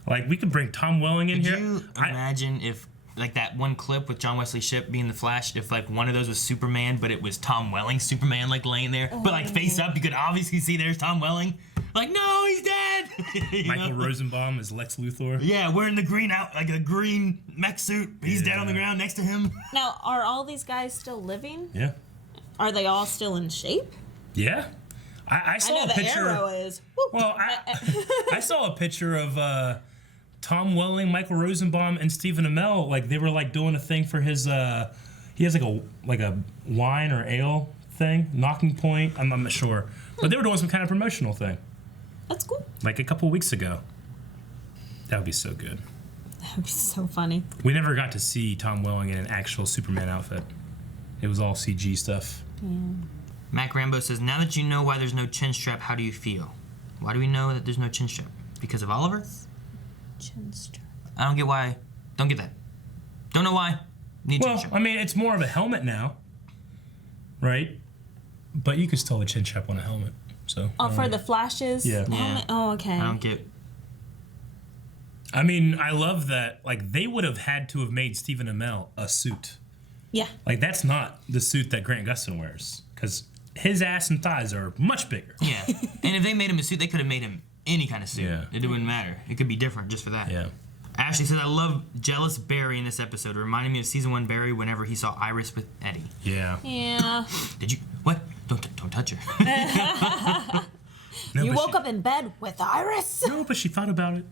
Like, we could bring Tom Welling in here. Could you imagine if, like, that one clip with John Wesley Shipp being the Flash, if, like, one of those was Superman, but it was Tom Welling Superman, like, laying there, but, like, face up, you could obviously see there's Tom Welling. Like, no, he's dead! Michael Rosenbaum is Lex Luthor. Yeah, wearing the green a green mech suit. He's dead on the ground next to him. Now, are all these guys still living? Yeah. Are they all still in shape? Yeah. I saw know a picture. The arrow is. Well, I saw a picture of Tom Welling, Michael Rosenbaum, and Stephen Amell. Like, they were like doing a thing for his. He has like a wine or ale thing, Knocking Point. I'm not sure, but they were doing some kind of promotional thing. That's cool. Like a couple weeks ago. That would be so good. That would be so funny. We never got to see Tom Welling in an actual Superman outfit. It was all CG stuff. Yeah. Mac Rambo says, now that you know why there's no chin strap, how do you feel? Why do we know that there's no chin strap? Because of Oliver? Chin strap. I don't get why. Don't get that. Don't know why. Well, I mean, it's more of a helmet now, right? But you could still have a chin strap on a helmet. So. Oh, for the Flashes? Yeah. Oh, okay. I don't get. I mean, I love that. Like, they would have had to have made Stephen Amell a suit. Yeah. Like, that's not the suit that Grant Gustin wears, because his ass and thighs are much bigger. Yeah. And if they made him a suit, they could have made him any kind of suit. Yeah. It wouldn't matter. It could be different just for that. Yeah. Ashley says, I love jealous Barry in this episode. It reminded me of season 1 Barry whenever he saw Iris with Eddie. Yeah. Yeah. Did you? What? Don't touch her. No, You but woke up in bed with Iris? No, but she thought about it.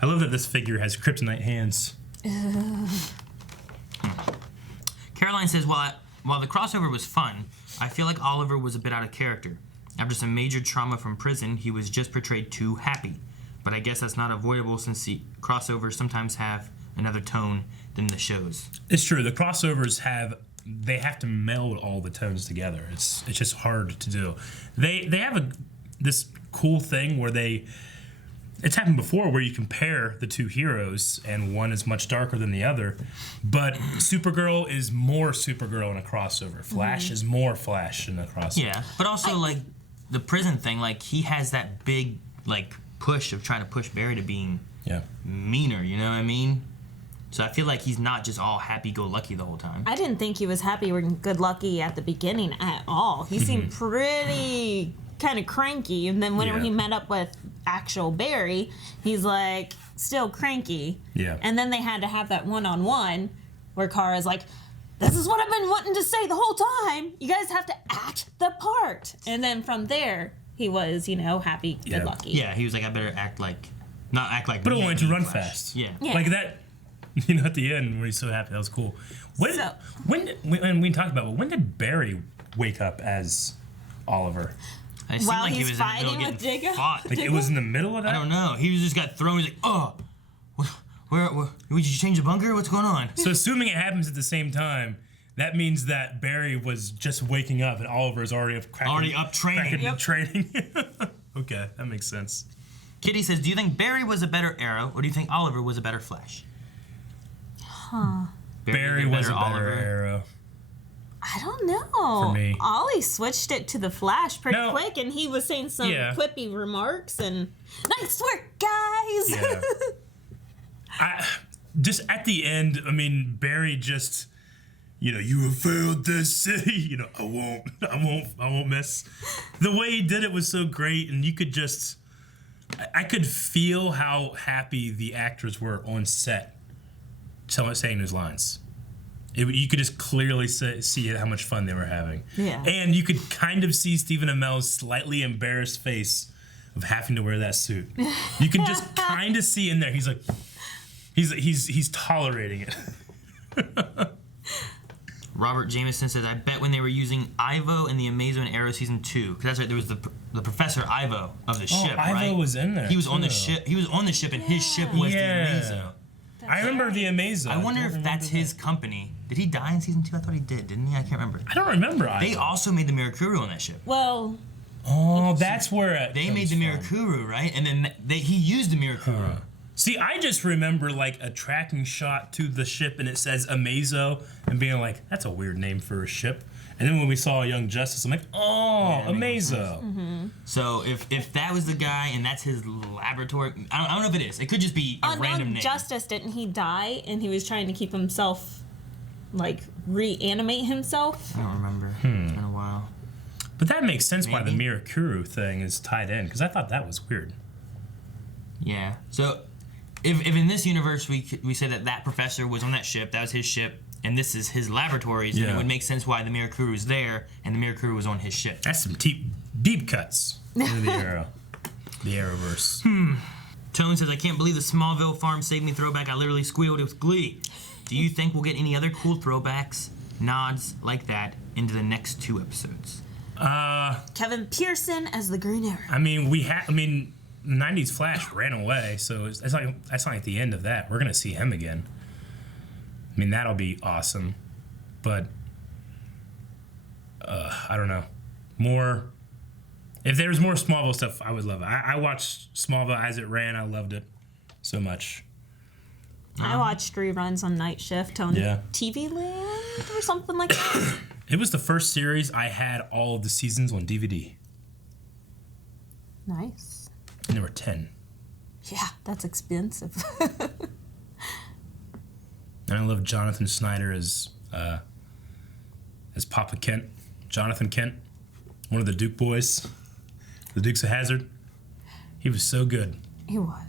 I love that this figure has kryptonite hands. Caroline says, while the crossover was fun, I feel like Oliver was a bit out of character. After some major trauma from prison, he was just portrayed too happy. But I guess that's not avoidable since the crossovers sometimes have another tone than the shows. It's true. The crossovers have to meld all the tones together. It's just hard to do. They have this cool thing where it's happened before where you compare the two heroes and one is much darker than the other, but Supergirl is more Supergirl in a crossover. Flash is more Flash in a crossover. Yeah, but also like the prison thing, like he has that big like push of trying to push Barry to being meaner, you know what I mean? So I feel like he's not just all happy-go-lucky the whole time. I didn't think he was happy or good-lucky at the beginning at all. He seemed pretty kind of cranky, and then whenever he met up with actual Barry, he's like still cranky. Yeah. And then they had to have that one-on-one where Kara's like, this is what I've been wanting to say the whole time. You guys have to act the part. And then from there, he was, happy, good-lucky. Yeah, he was like, I better not act like But I me, wanted to run Flash. fast. Yeah. Like that, at the end when he's so happy, that was cool. And we talked about it, when did Barry wake up as Oliver? It seemed While like he he's was in the fighting middle with getting Digga? fought. Like it was in the middle of that? I don't know. He was just got thrown. He's like, oh, where did you change the bunker? What's going on? So assuming it happens at the same time, that means that Barry was just waking up and Oliver is already up training. Training. Okay, that makes sense. Kitty says, do you think Barry was a better Arrow, or do you think Oliver was a better Flash? Barry was a better Arrow. I don't know. For me. Ollie switched it to the Flash pretty No. quick, and he was saying some quippy remarks, and nice work, guys! Yeah. Just at the end, I mean, Barry just... you have failed this city. I won't miss. The way he did it was so great, and you could just, I could feel how happy the actors were on set, saying those lines. You could just clearly see how much fun they were having. Yeah. And you could kind of see Stephen Amell's slightly embarrassed face of having to wear that suit. You can just kind of see in there. He's like, he's tolerating it. Robert Jameson says, I bet when they were using Ivo in the Amazing Arrow season 2, because that's right, there was the Professor Ivo of the ship, Ivo right? was in there. He was on the too. ship. He was on the ship, and his ship was the Amazing. I remember the Amazing. I wonder if that's his company. Did he die in season 2? I thought he did, didn't he? I can't remember. I don't remember Ivo. They also made the Mirakuru on that ship. Well... Oh, that's where they made the Mirakuru, right? And then he used the Mirakuru. See, I just remember like a tracking shot to the ship and it says Amazo and being like, that's a weird name for a ship. And then when we saw Young Justice, I'm like, oh, Amazo. Mm-hmm. So if that was the guy and that's his laboratory, I don't know if it is. It could just be a random name. Justice, didn't he die and he was trying to keep himself, like, reanimate himself? I don't remember. It's been a while. But that makes sense why the Mirakuru thing is tied in, because I thought that was weird. Yeah. So if in this universe we say that professor was on that ship, that was his ship, and this is his laboratories, then it would make sense why the Mirakuru is there and the Mirakuru was on his ship. That's some deep cuts into the Arrow. The Arrowverse. Tone says, I can't believe the Smallville farm saved me throwback. I literally squealed with glee. Do you think we'll get any other cool throwbacks, nods like that into the next 2 episodes? Kevin Pearson as the Green Arrow. I mean, the 90s Flash ran away, so that's not like the end of that. We're going to see him again. I mean, that'll be awesome. But, I don't know. If there was more Smallville stuff, I would love it. I watched Smallville as it ran. I loved it. so much. I watched reruns on Night Shift on TV Land or something like that. It was the first series I had all of the seasons on DVD. Nice. And there were 10. Yeah, that's expensive. And I love Jonathan Snyder as Papa Kent. Jonathan Kent, one of the Duke boys. The Dukes of Hazzard. He was so good. He was.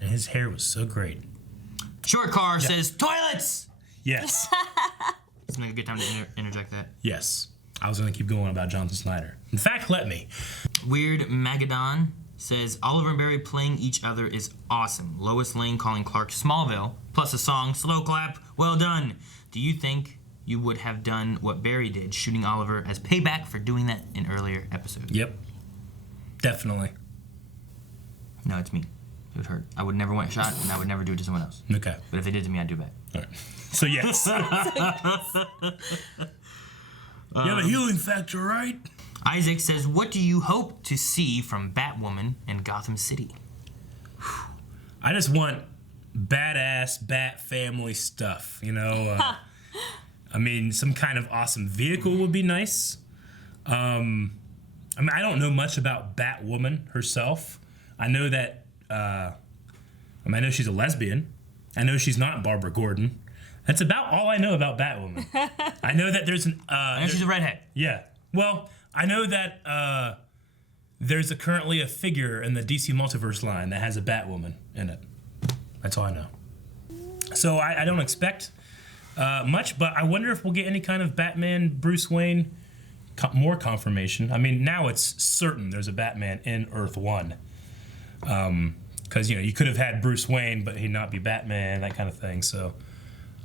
And his hair was so great. Short Car says, toilets! Yes. It's not a good time to interject that. Yes. I was going to keep going about Jonathan Snyder. In fact, let me. Weird Magadon says, Oliver and Barry playing each other is awesome. Lois Lane calling Clark Smallville, plus a song, slow clap, well done. Do you think you would have done what Barry did, shooting Oliver as payback for doing that in earlier episodes? Yep. Definitely. No, it's me. It would hurt. I would never want a shot, and I would never do it to someone else. Okay. But if they did it to me, I'd do bad. All right. So, yes. You have a healing factor, right? Isaac says, what do you hope to see from Batwoman and Gotham City? I just want badass Bat family stuff, you know? I mean, some kind of awesome vehicle would be nice. I mean, I don't know much about Batwoman herself. I know that, I know she's a lesbian. I know she's not Barbara Gordon. That's about all I know about Batwoman. I know that there's an... I know she's a redhead. Yeah. Well, I know that there's currently a figure in the DC Multiverse line that has a Batwoman in it. That's all I know. So I don't expect much, but I wonder if we'll get any kind of Batman, Bruce Wayne, more confirmation. I mean, now it's certain there's a Batman in Earth 1. Because, you know, you could have had Bruce Wayne, but he'd not be Batman, that kind of thing. So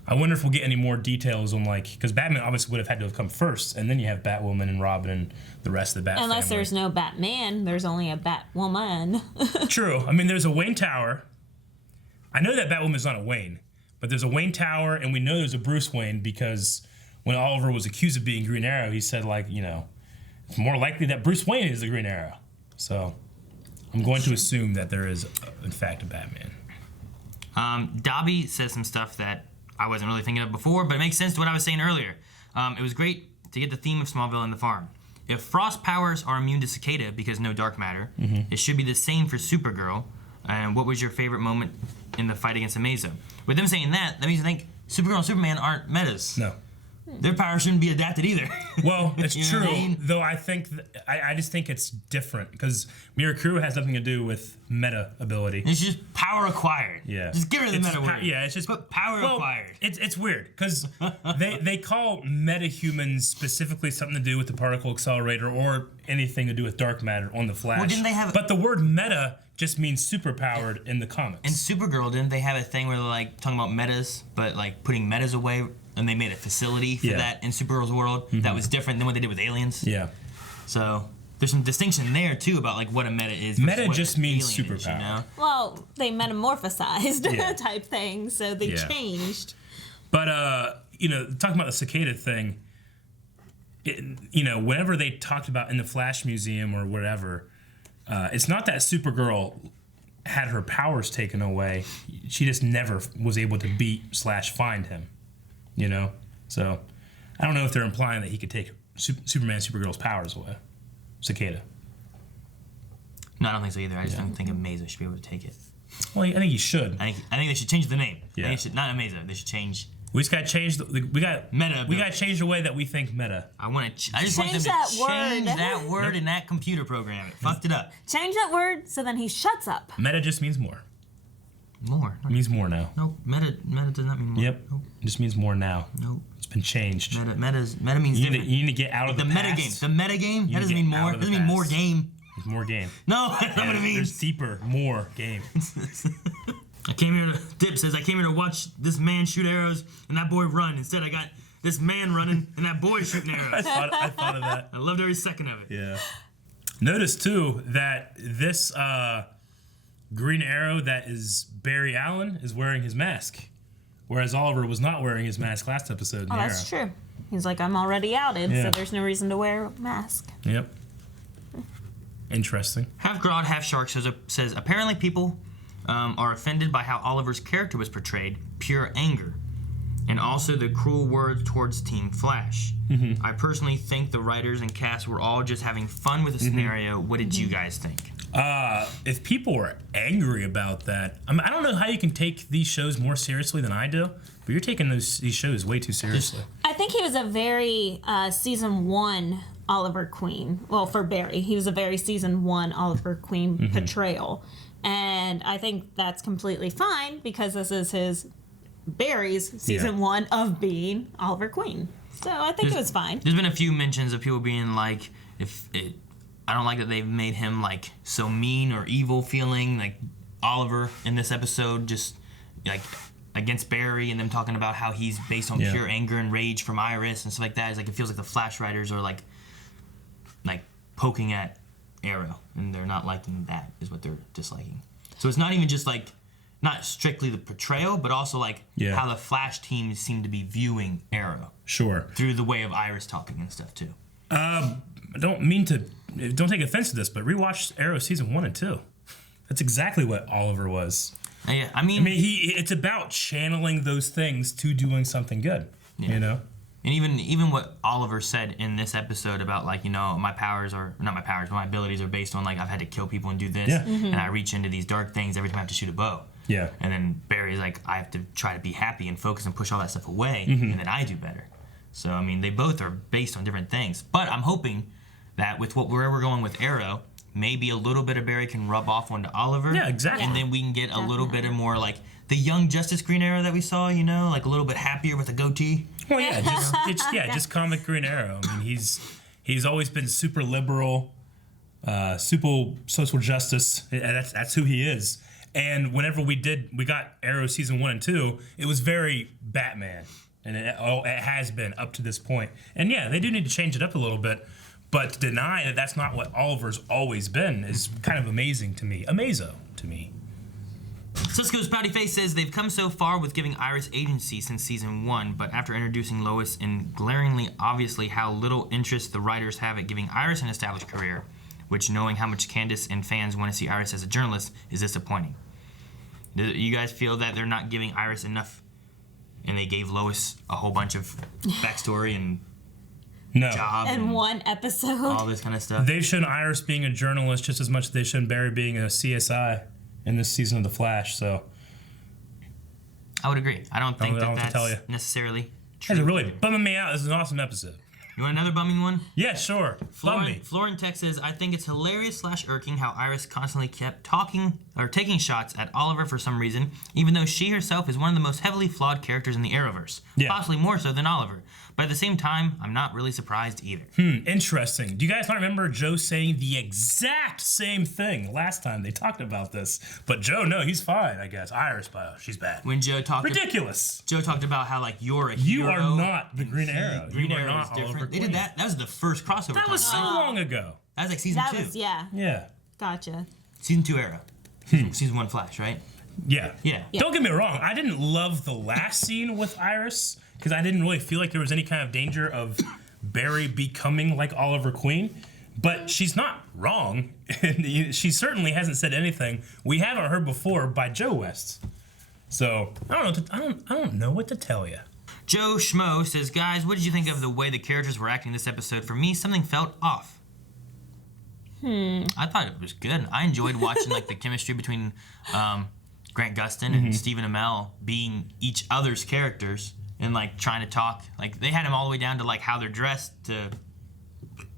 I wonder if we'll get any more details on, like, because Batman obviously would have had to have come first, and then you have Batwoman and Robin and the rest of the Bat Unless family. there's no Batman, there's only a Batwoman. True. I mean, there's a Wayne Tower. I know that Batwoman's not a Wayne, but there's a Wayne Tower, and we know there's a Bruce Wayne because when Oliver was accused of being Green Arrow, he said, like, you know, it's more likely that Bruce Wayne is the Green Arrow. So I'm going to assume that there is, in fact, a Batman. Dobby says some stuff that I wasn't really thinking of before, but it makes sense to what I was saying earlier. It was great to get the theme of Smallville and the farm. If Frost powers are immune to cicada because no dark matter, it should be the same for Supergirl. And what was your favorite moment in the fight against Amazo? With them saying that means you think Supergirl and Superman aren't metas. No. Their power shouldn't be adapted either. Well, it's You know true, what I mean? though I think, I just think it's different, because Mirakuru has nothing to do with meta ability. It's just power acquired. Yeah. Just get rid of the It's meta word. yeah, it's just Put power acquired. It's weird because they call metahumans specifically something to do with the particle accelerator or anything to do with dark matter on the Flash. Well, didn't they have? But the word meta just means superpowered in the comics. And Supergirl, didn't they have a thing where they're like talking about metas, but like putting metas away, and they made a facility for that in Supergirl's world that was different than what they did with aliens. Yeah. So there's some distinction there too about like what a meta is. Meta what just means alien is, superpower. you know? Well, they metamorphosized Yeah. type thing, so they Yeah. changed. But you know, talking about the cicada thing, you know, whenever they talked about in the Flash Museum or whatever, it's not that Supergirl had her powers taken away. She just never was able to beat/find him. You know, so I don't know if they're implying that he could take Superman and Supergirl's powers away. Cicada. No, I don't think so either. I just don't think Amazo should be able to take it. Well, I think he should. I think they should change the name. Yeah. I think it should, not Amazo. They should change. We just got to change. We got Meta. We got to change the way that we think meta. I want to. I just want them Change to that change word. that word in that computer program. It fucked it up. Change that word so then he shuts up. Meta just means more. More. It means more now. No, meta does not mean more. Yep. Nope. It just means more now. Nope. It's been changed. Meta means You different. need to get out of the the meta past. game. The meta game. You That doesn't need to mean get more. out It of the doesn't mean more past. game. There's more game. No, that's not what it means. There's deeper, more game. I came here to. Dip says I came here to watch this man shoot arrows and that boy run. Instead, I got this man running and that boy shooting arrows. I thought of that. I loved every second of it. Yeah. Notice too that this Green Arrow that is Barry Allen is wearing his mask, whereas Oliver was not wearing his mask last episode. In Oh, the that's Arrow. true. He's like, I'm already outed, Yeah. so there's no reason to wear a mask. Yep. Interesting. Half Grodd, Half Shark says apparently people are offended by how Oliver's character was portrayed, pure anger, and also the cruel words towards Team Flash. I personally think the writers and cast were all just having fun with the scenario. What did you guys think? If people were angry about that, I mean, I don't know how you can take these shows more seriously than I do, but you're taking these shows way too seriously. I think he was a very season 1 Oliver Queen. Well, for Barry, he was a very season 1 Oliver Queen portrayal. And I think that's completely fine because this is Barry's season 1 of being Oliver Queen. So I think it was fine. There's been a few mentions of people being like, I don't like that they've made him like so mean or evil feeling, like Oliver in this episode, just like against Barry, and them talking about how he's based on pure anger and rage from Iris and stuff like that. It's like it feels like the Flash writers are like poking at Arrow, and they're not liking that, is what they're disliking. So it's not even just like, not strictly the portrayal, but also like how the Flash team seem to be viewing Arrow. Sure. Through the way of Iris talking and stuff too. Don't take offense to this, but rewatch Arrow season 1 and 2. That's exactly what Oliver was. Yeah, I mean, it's about channeling those things to doing something good. You know. And even what Oliver said in this episode about, like, you know, my powers are not my powers, but my abilities are based on like I've had to kill people and do this, and I reach into these dark things every time I have to shoot a bow. Yeah. And then Barry's like, I have to try to be happy and focus and push all that stuff away, and then I do better. So I mean, they both are based on different things. But I'm hoping that with where we're going with Arrow, maybe a little bit of Barry can rub off onto Oliver. Yeah, exactly. And then we can get a little bit of more like the Young Justice Green Arrow that we saw, you know, like a little bit happier with a goatee. Well, yeah, just comic Green Arrow. I mean, he's always been super liberal, super social justice. That's who he is. And whenever we got Arrow season 1 and 2, it was very Batman, and it has been up to this point. And yeah, they do need to change it up a little bit, but to deny that that's not what Oliver's always been is kind of amazing to me. Amazo to me. Cisco's Pouty Face says they've come so far with giving Iris agency since season 1, but after introducing Lois and glaringly obviously how little interest the writers have at giving Iris an established career, which, knowing how much Candace and fans want to see Iris as a journalist, is disappointing. Do you guys feel that they're not giving Iris enough, and they gave Lois a whole bunch of backstory and job in one episode, all this kind of stuff? They've shown Iris being a journalist just as much as they've shown Barry being a CSI in this season of The Flash, so I would agree. I don't think that's necessarily true. That's really bumming me out. This is an awesome episode. You want another bumming one? Yeah, sure. Bum me. Florin Tech says, I think it's hilarious / irking how Iris constantly kept taking shots at Oliver for some reason, even though she herself is one of the most heavily flawed characters in the Arrowverse. Possibly more so than Oliver. But at the same time, I'm not really surprised either. Interesting. Do you guys not remember Joe saying the exact same thing last time they talked about this? But Joe, no, he's fine, I guess. Iris, she's bad. When Joe talked... Ridiculous. Joe talked about how, like, you're a You hero. are not the Green Arrow. Green you Arrow are not is different. Oliver They did that. That was the first crossover. That was so long ago. That was like season 2. Yeah. Gotcha. Season 2 Arrow. Season 1 Flash, right? Yeah. Yeah. Don't get me wrong. I didn't love the last scene with Iris because I didn't really feel like there was any kind of danger of Barry becoming like Oliver Queen. But she's not wrong. She certainly hasn't said anything we haven't heard before by Joe West. So I don't know what to tell you. Joe Schmo says, guys, what did you think of the way the characters were acting this episode? For me, something felt off. I thought it was good. I enjoyed watching like the chemistry between Grant Gustin and Stephen Amell being each other's characters and like trying to talk. Like they had them all the way down to like how they're dressed. It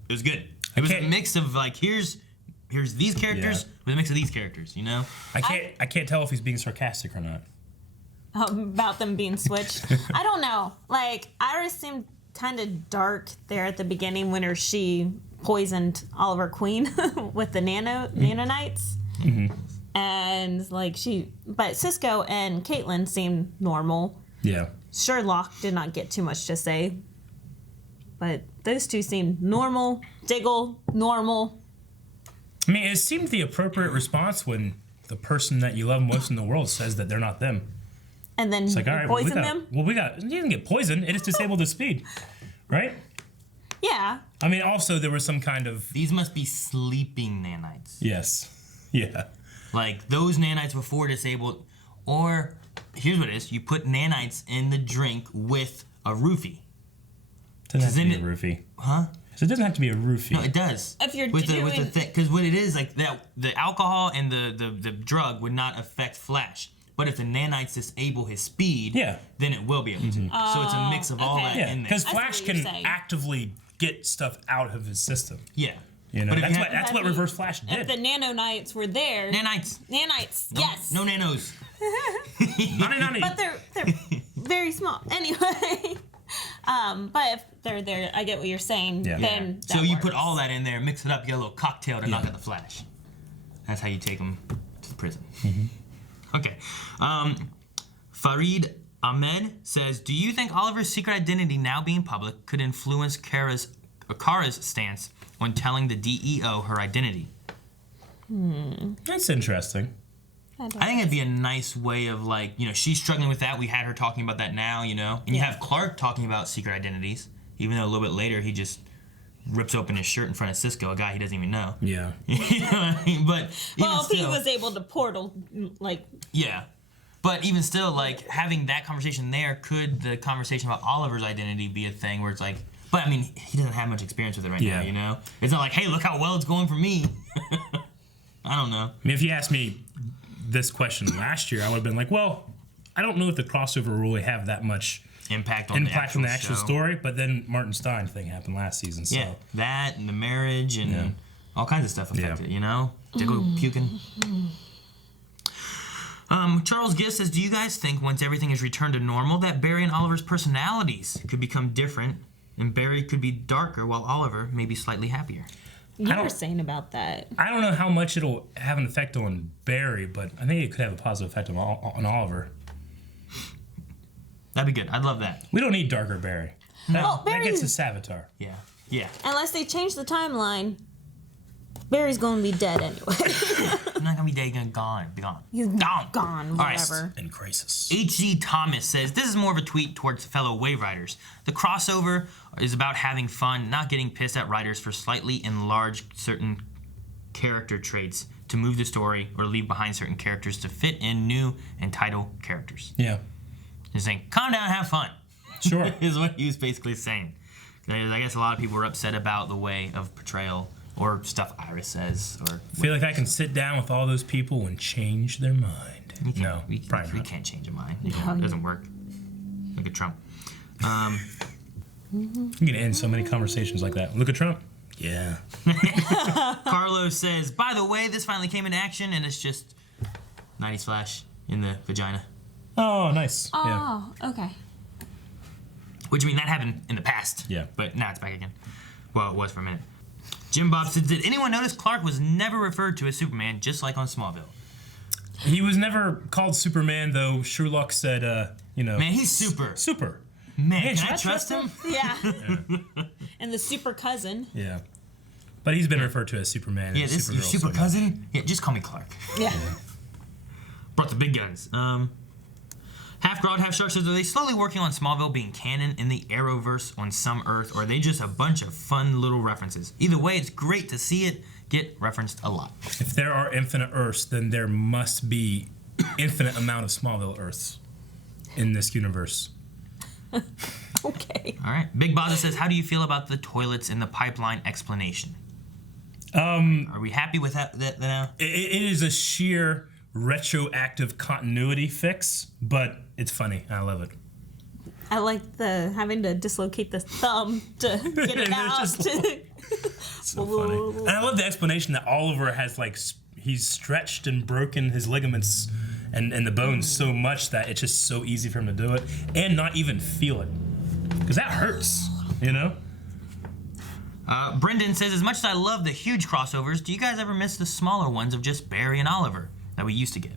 was good. It was a mix of like here's these characters with a mix of these characters. You know. I can't tell if he's being sarcastic or not. About them being switched. I don't know. Like Iris seemed kind of dark there at the beginning when she poisoned Oliver Queen with the nanonites. And like but Cisco and Caitlin seemed normal. Yeah. Sherlock did not get too much to say, but those two seemed normal. Diggle, normal. I mean, it seemed the appropriate response when the person that you love most in the world says that they're not them. And then it's like, all right, poison them? Well, you didn't get poisoned. It just disabled the speed, right? Yeah. I mean, also, there was some kind of... These must be sleeping nanites. Yes. Yeah. Like those nanites before disabled, or here's what it is: you put nanites in the drink with a roofie. Doesn't have to be a roofie. Huh? So it doesn't have to be a roofie. No, it does. If you're with doing... the thing, because what it is like that, the alcohol and the drug would not affect Flash. But if the nanites disable his speed, then it will be able to. So it's a mix of all that in there. Because Flash can actively get stuff out of his system. Yeah. You know, that's what Reverse Flash did. If the nanonites were there... Nanites, yes. No nanos. But they're very small. Anyway. But if they're there, I get what you're saying. Then so you put all that in there, mix it up, you get a little cocktail to knock out the Flash. That's how you take them to the prison. Okay. Farid Ahmed says, do you think Oliver's secret identity now being public could influence Kara's stance when telling the DEO her identity? That's interesting. I think it'd be a nice way of like, you know, she's struggling with that. We had her talking about that now, you know. And you have Clark talking about secret identities, even though a little bit later he just rips open his shirt in front of Cisco, a guy he doesn't even know. Yeah. You know what I mean? But if he was able to portal, like... Yeah. But even still, like, having that conversation there, could the conversation about Oliver's identity be a thing where it's like... But, I mean, he doesn't have much experience with it right now, you know? It's not like, hey, look how well it's going for me. I don't know. I mean, if you asked me this question last year, I would have been like, well, I don't know if the crossover will really have that much... impact on the actual story, but then Martin Stein thing happened last season. So. Yeah, that and the marriage and all kinds of stuff affected it, you know? Diggle puking. Charles Gibbs says, do you guys think once everything is returned to normal that Barry and Oliver's personalities could become different and Barry could be darker while Oliver may be slightly happier? You were saying about that. I don't know how much it'll have an effect on Barry, but I think it could have a positive effect on Oliver. That'd be good. I'd love that. We don't need darker Barry. That gets a Savitar. Yeah. Yeah. Unless they change the timeline, Barry's going to be dead anyway. I'm not going to be dead. He's gone. Be gone. He's gone. Whatever. All right. In crisis. H.G. Thomas says, this is more of a tweet towards fellow Wave Riders. The crossover is about having fun, not getting pissed at writers for slightly enlarged certain character traits to move the story or leave behind certain characters to fit in new and title characters. Yeah. He's saying, calm down, have fun. Sure. Is what he was basically saying. I guess a lot of people were upset about the way of portrayal or stuff Iris says. Or I feel like I can sit down with all those people and change their mind. We can't change a mind. It doesn't work. Look at Trump. You can end so many conversations like that. Look at Trump. Yeah. Carlos says, by the way, this finally came into action and it's just 90s Flash in the vagina. Oh, nice. Oh, okay. Which, I mean, that happened in the past. Yeah. But now it's back again. Well, it was for a minute. Jim Bob says, did anyone notice Clark was never referred to as Superman, just like on Smallville? He was never called Superman, though Sherlock said, Man, he's super. Super. Man, can I trust him? Yeah. And the super cousin. Yeah. But he's been referred to as Superman. Yeah, this your super cousin? Yeah, just call me Clark. Yeah. Brought the big guns. Half Grodd, Half Shark says, are they slowly working on Smallville being canon in the Arrowverse on some Earth, or are they just a bunch of fun little references? Either way, it's great to see it get referenced a lot. If there are infinite Earths, then there must be infinite amount of Smallville Earths in this universe. Okay. All right. Big Baza says, how do you feel about the toilets in the pipeline explanation? Are we happy with that now? It is a sheer retroactive continuity fix, but it's funny. I love it. I like the having to dislocate the thumb to get it out. So funny. And I love the explanation that Oliver has, like, he's stretched and broken his ligaments and the bones so much that it's just so easy for him to do it and not even feel it. Because that hurts, you know? Brendan says, as much as I love the huge crossovers, do you guys ever miss the smaller ones of just Barry and Oliver that we used to get?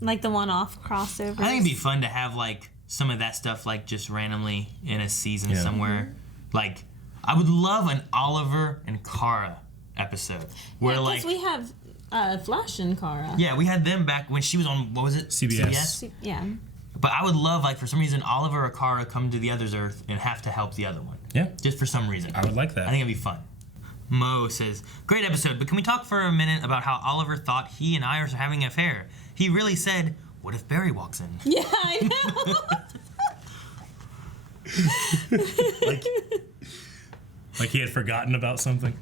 Like the one-off crossovers? I think it'd be fun to have, like, some of that stuff, like, just randomly in a season somewhere. Like, I would love an Oliver and Kara episode. Where, like, we have Flash and Kara. Yeah, we had them back when she was on, what was it? CBS. Yeah. But I would love, like, for some reason, Oliver or Kara come to the other's Earth and have to help the other one. Yeah. Just for some reason. I would like that. I think it'd be fun. Mo says, great episode, but can we talk for a minute about how Oliver thought he and Iris are having an affair? He really said, what if Barry walks in? Yeah, I know. like he had forgotten about something.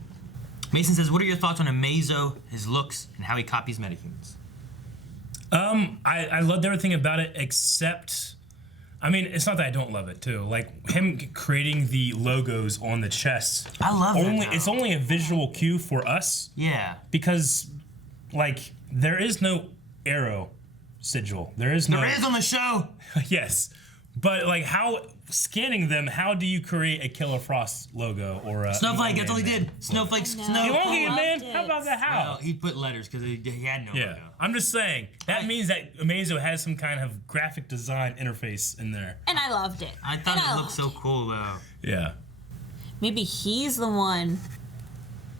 Mason says, what are your thoughts on Amazo, his looks, and how he copies metahumans? I loved everything about it except, I mean, it's not that I don't love it too. Like him creating the logos on the chest. I love it. It's only a visual cue for us. Yeah. Because, like, there is no arrow sigil. There is on the show. Yes. But, like, how, scanning them, how do you create a Killer Frost logo or a... Snowflake, that's all he did. Snowflake, snow. Elongated Man? How about that? How? Well, he put letters because he had no logo. I'm just saying, that means that Amazo has some kind of graphic design interface in there. And I loved it. I thought it looked so cool, though. Yeah. Maybe he's the one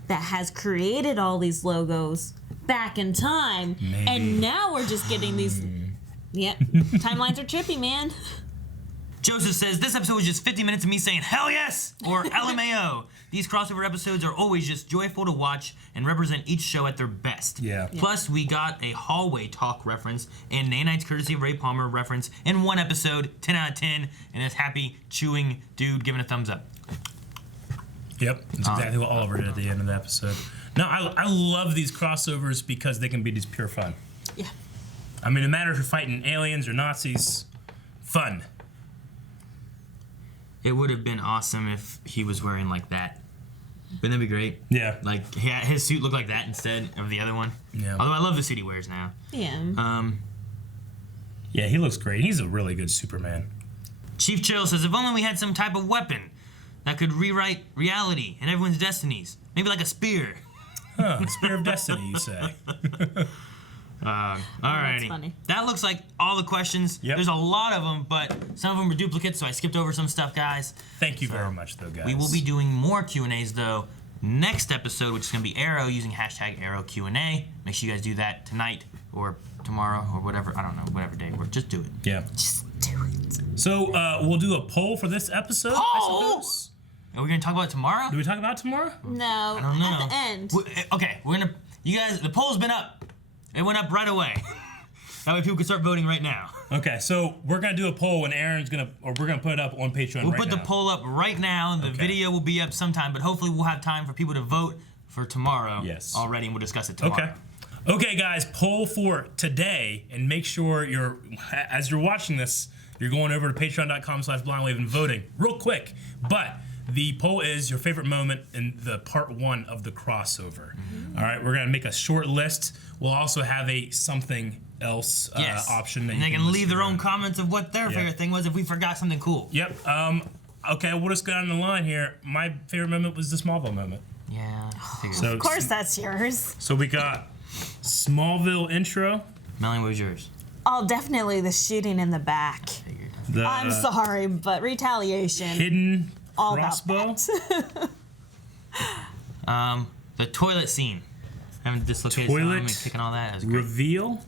that has created all these logos back in time. Maybe. And now we're just getting these... Yep. Timelines are trippy, man. Joseph says, this episode was just 50 minutes of me saying, hell yes, or LMAO. These crossover episodes are always just joyful to watch and represent each show at their best. Yeah. Plus, we got a hallway talk reference and Nanites courtesy of Ray Palmer reference in one episode, 10 out of 10, and this happy, chewing dude giving a thumbs up. Yep, that's exactly what Oliver did at the end of the episode. No, I love these crossovers because they can be just pure fun. Yeah. I mean, no matter if you're fighting aliens or Nazis, fun. It would have been awesome if he was wearing like that. Wouldn't that be great? Yeah. Like his suit looked like that instead of the other one. Yeah. Although I love the suit he wears now. Yeah. Yeah, he looks great. He's a really good Superman. Chief Chill says, if only we had some type of weapon that could rewrite reality and everyone's destinies. Maybe like a spear. Huh, Spear of Destiny, you say. Alrighty. funny. That looks like all the questions. Yep. There's a lot of them, but some of them were duplicates, so I skipped over some stuff, guys. Thank you very much, though, guys. We will be doing more Q&As, though, next episode, which is going to be Arrow, using hashtag Arrow Q&A. Make sure you guys do that tonight or tomorrow or whatever. I don't know, whatever day. Just do it. Yeah. Just do it. So, we'll do a poll for this episode, I suppose. Are we going to talk about it tomorrow? Do we talk about it tomorrow? No. I don't know. At the end. Okay, we're going to... You guys, the poll's been up. It went up right away. That way people can start voting right now. Okay, so we're gonna do a poll, and we're gonna put it up on Patreon. We'll put the poll up right now. The video will be up sometime, but hopefully we'll have time for people to vote for tomorrow. Yes. Already, and we'll discuss it tomorrow. Okay, guys, poll for today, and make sure as you're watching this, you're going over to patreon.com/blindwave and voting real quick. But the poll is your favorite moment in the part 1 of the crossover. Mm-hmm. All right, we're gonna make a short list. We'll also have a something else option. And they can leave their own comments of what their favorite thing was if we forgot something cool. Yep. Okay, we'll just go down the line here. My favorite moment was the Smallville moment. Yeah. So, of course that's yours. So we got Smallville intro. Melanie, what was yours? Oh, definitely the shooting in the back. The I'm sorry, but retaliation. Hidden all crossbow. The toilet scene. Having dislocated Toilet and kicking all that. Was great. Reveal.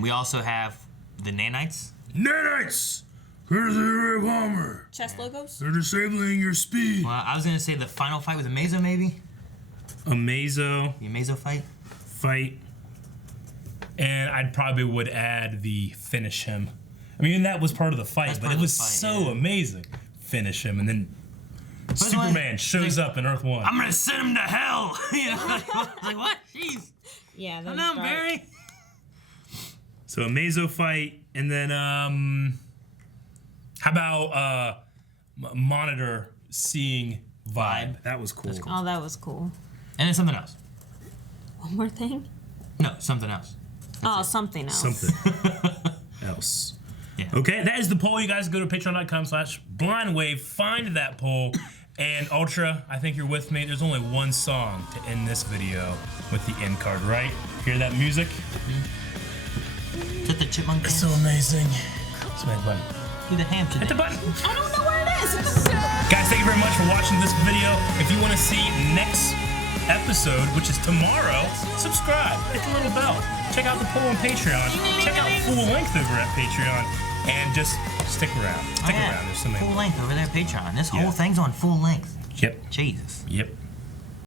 We also have the Nanites. Nanites! Here's the Ray Palmer. Chest logos? They're disabling your speed. Well, I was gonna say the final fight with Amazo, maybe. Amazo. The Amazo fight. And I'd probably would add the finish him. I mean, that was part of the fight, but it was so amazing. Finish him, and then Superman shows up in Earth 1. I'm gonna send him to hell. You know, like what? Jeez. Yeah, Come on, Barry. So Amazo fight, and then how about Monitor seeing Vibe? That was cool. Oh, that was cool. And then something else. One more thing? No, something else. Something else. Something else. Yeah. Okay, that is the poll. You guys go to patreon.com/blindwave, find that poll, and Ultra, I think you're with me. There's only one song to end this video with the end card, right? Hear that music? Is that the chipmunk dance? It's so amazing. Smack the button. Do the ham today. Hit the button. I don't know where it is. Guys, thank you very much for watching this video. If you want to see next episode, which is tomorrow, subscribe, hit the little bell, check out the poll on Patreon, check out full length over at Patreon, and just stick around. Stick around. There's so many. Full length over there, Patreon. This whole thing's on full length. Yep. Jesus. Yep.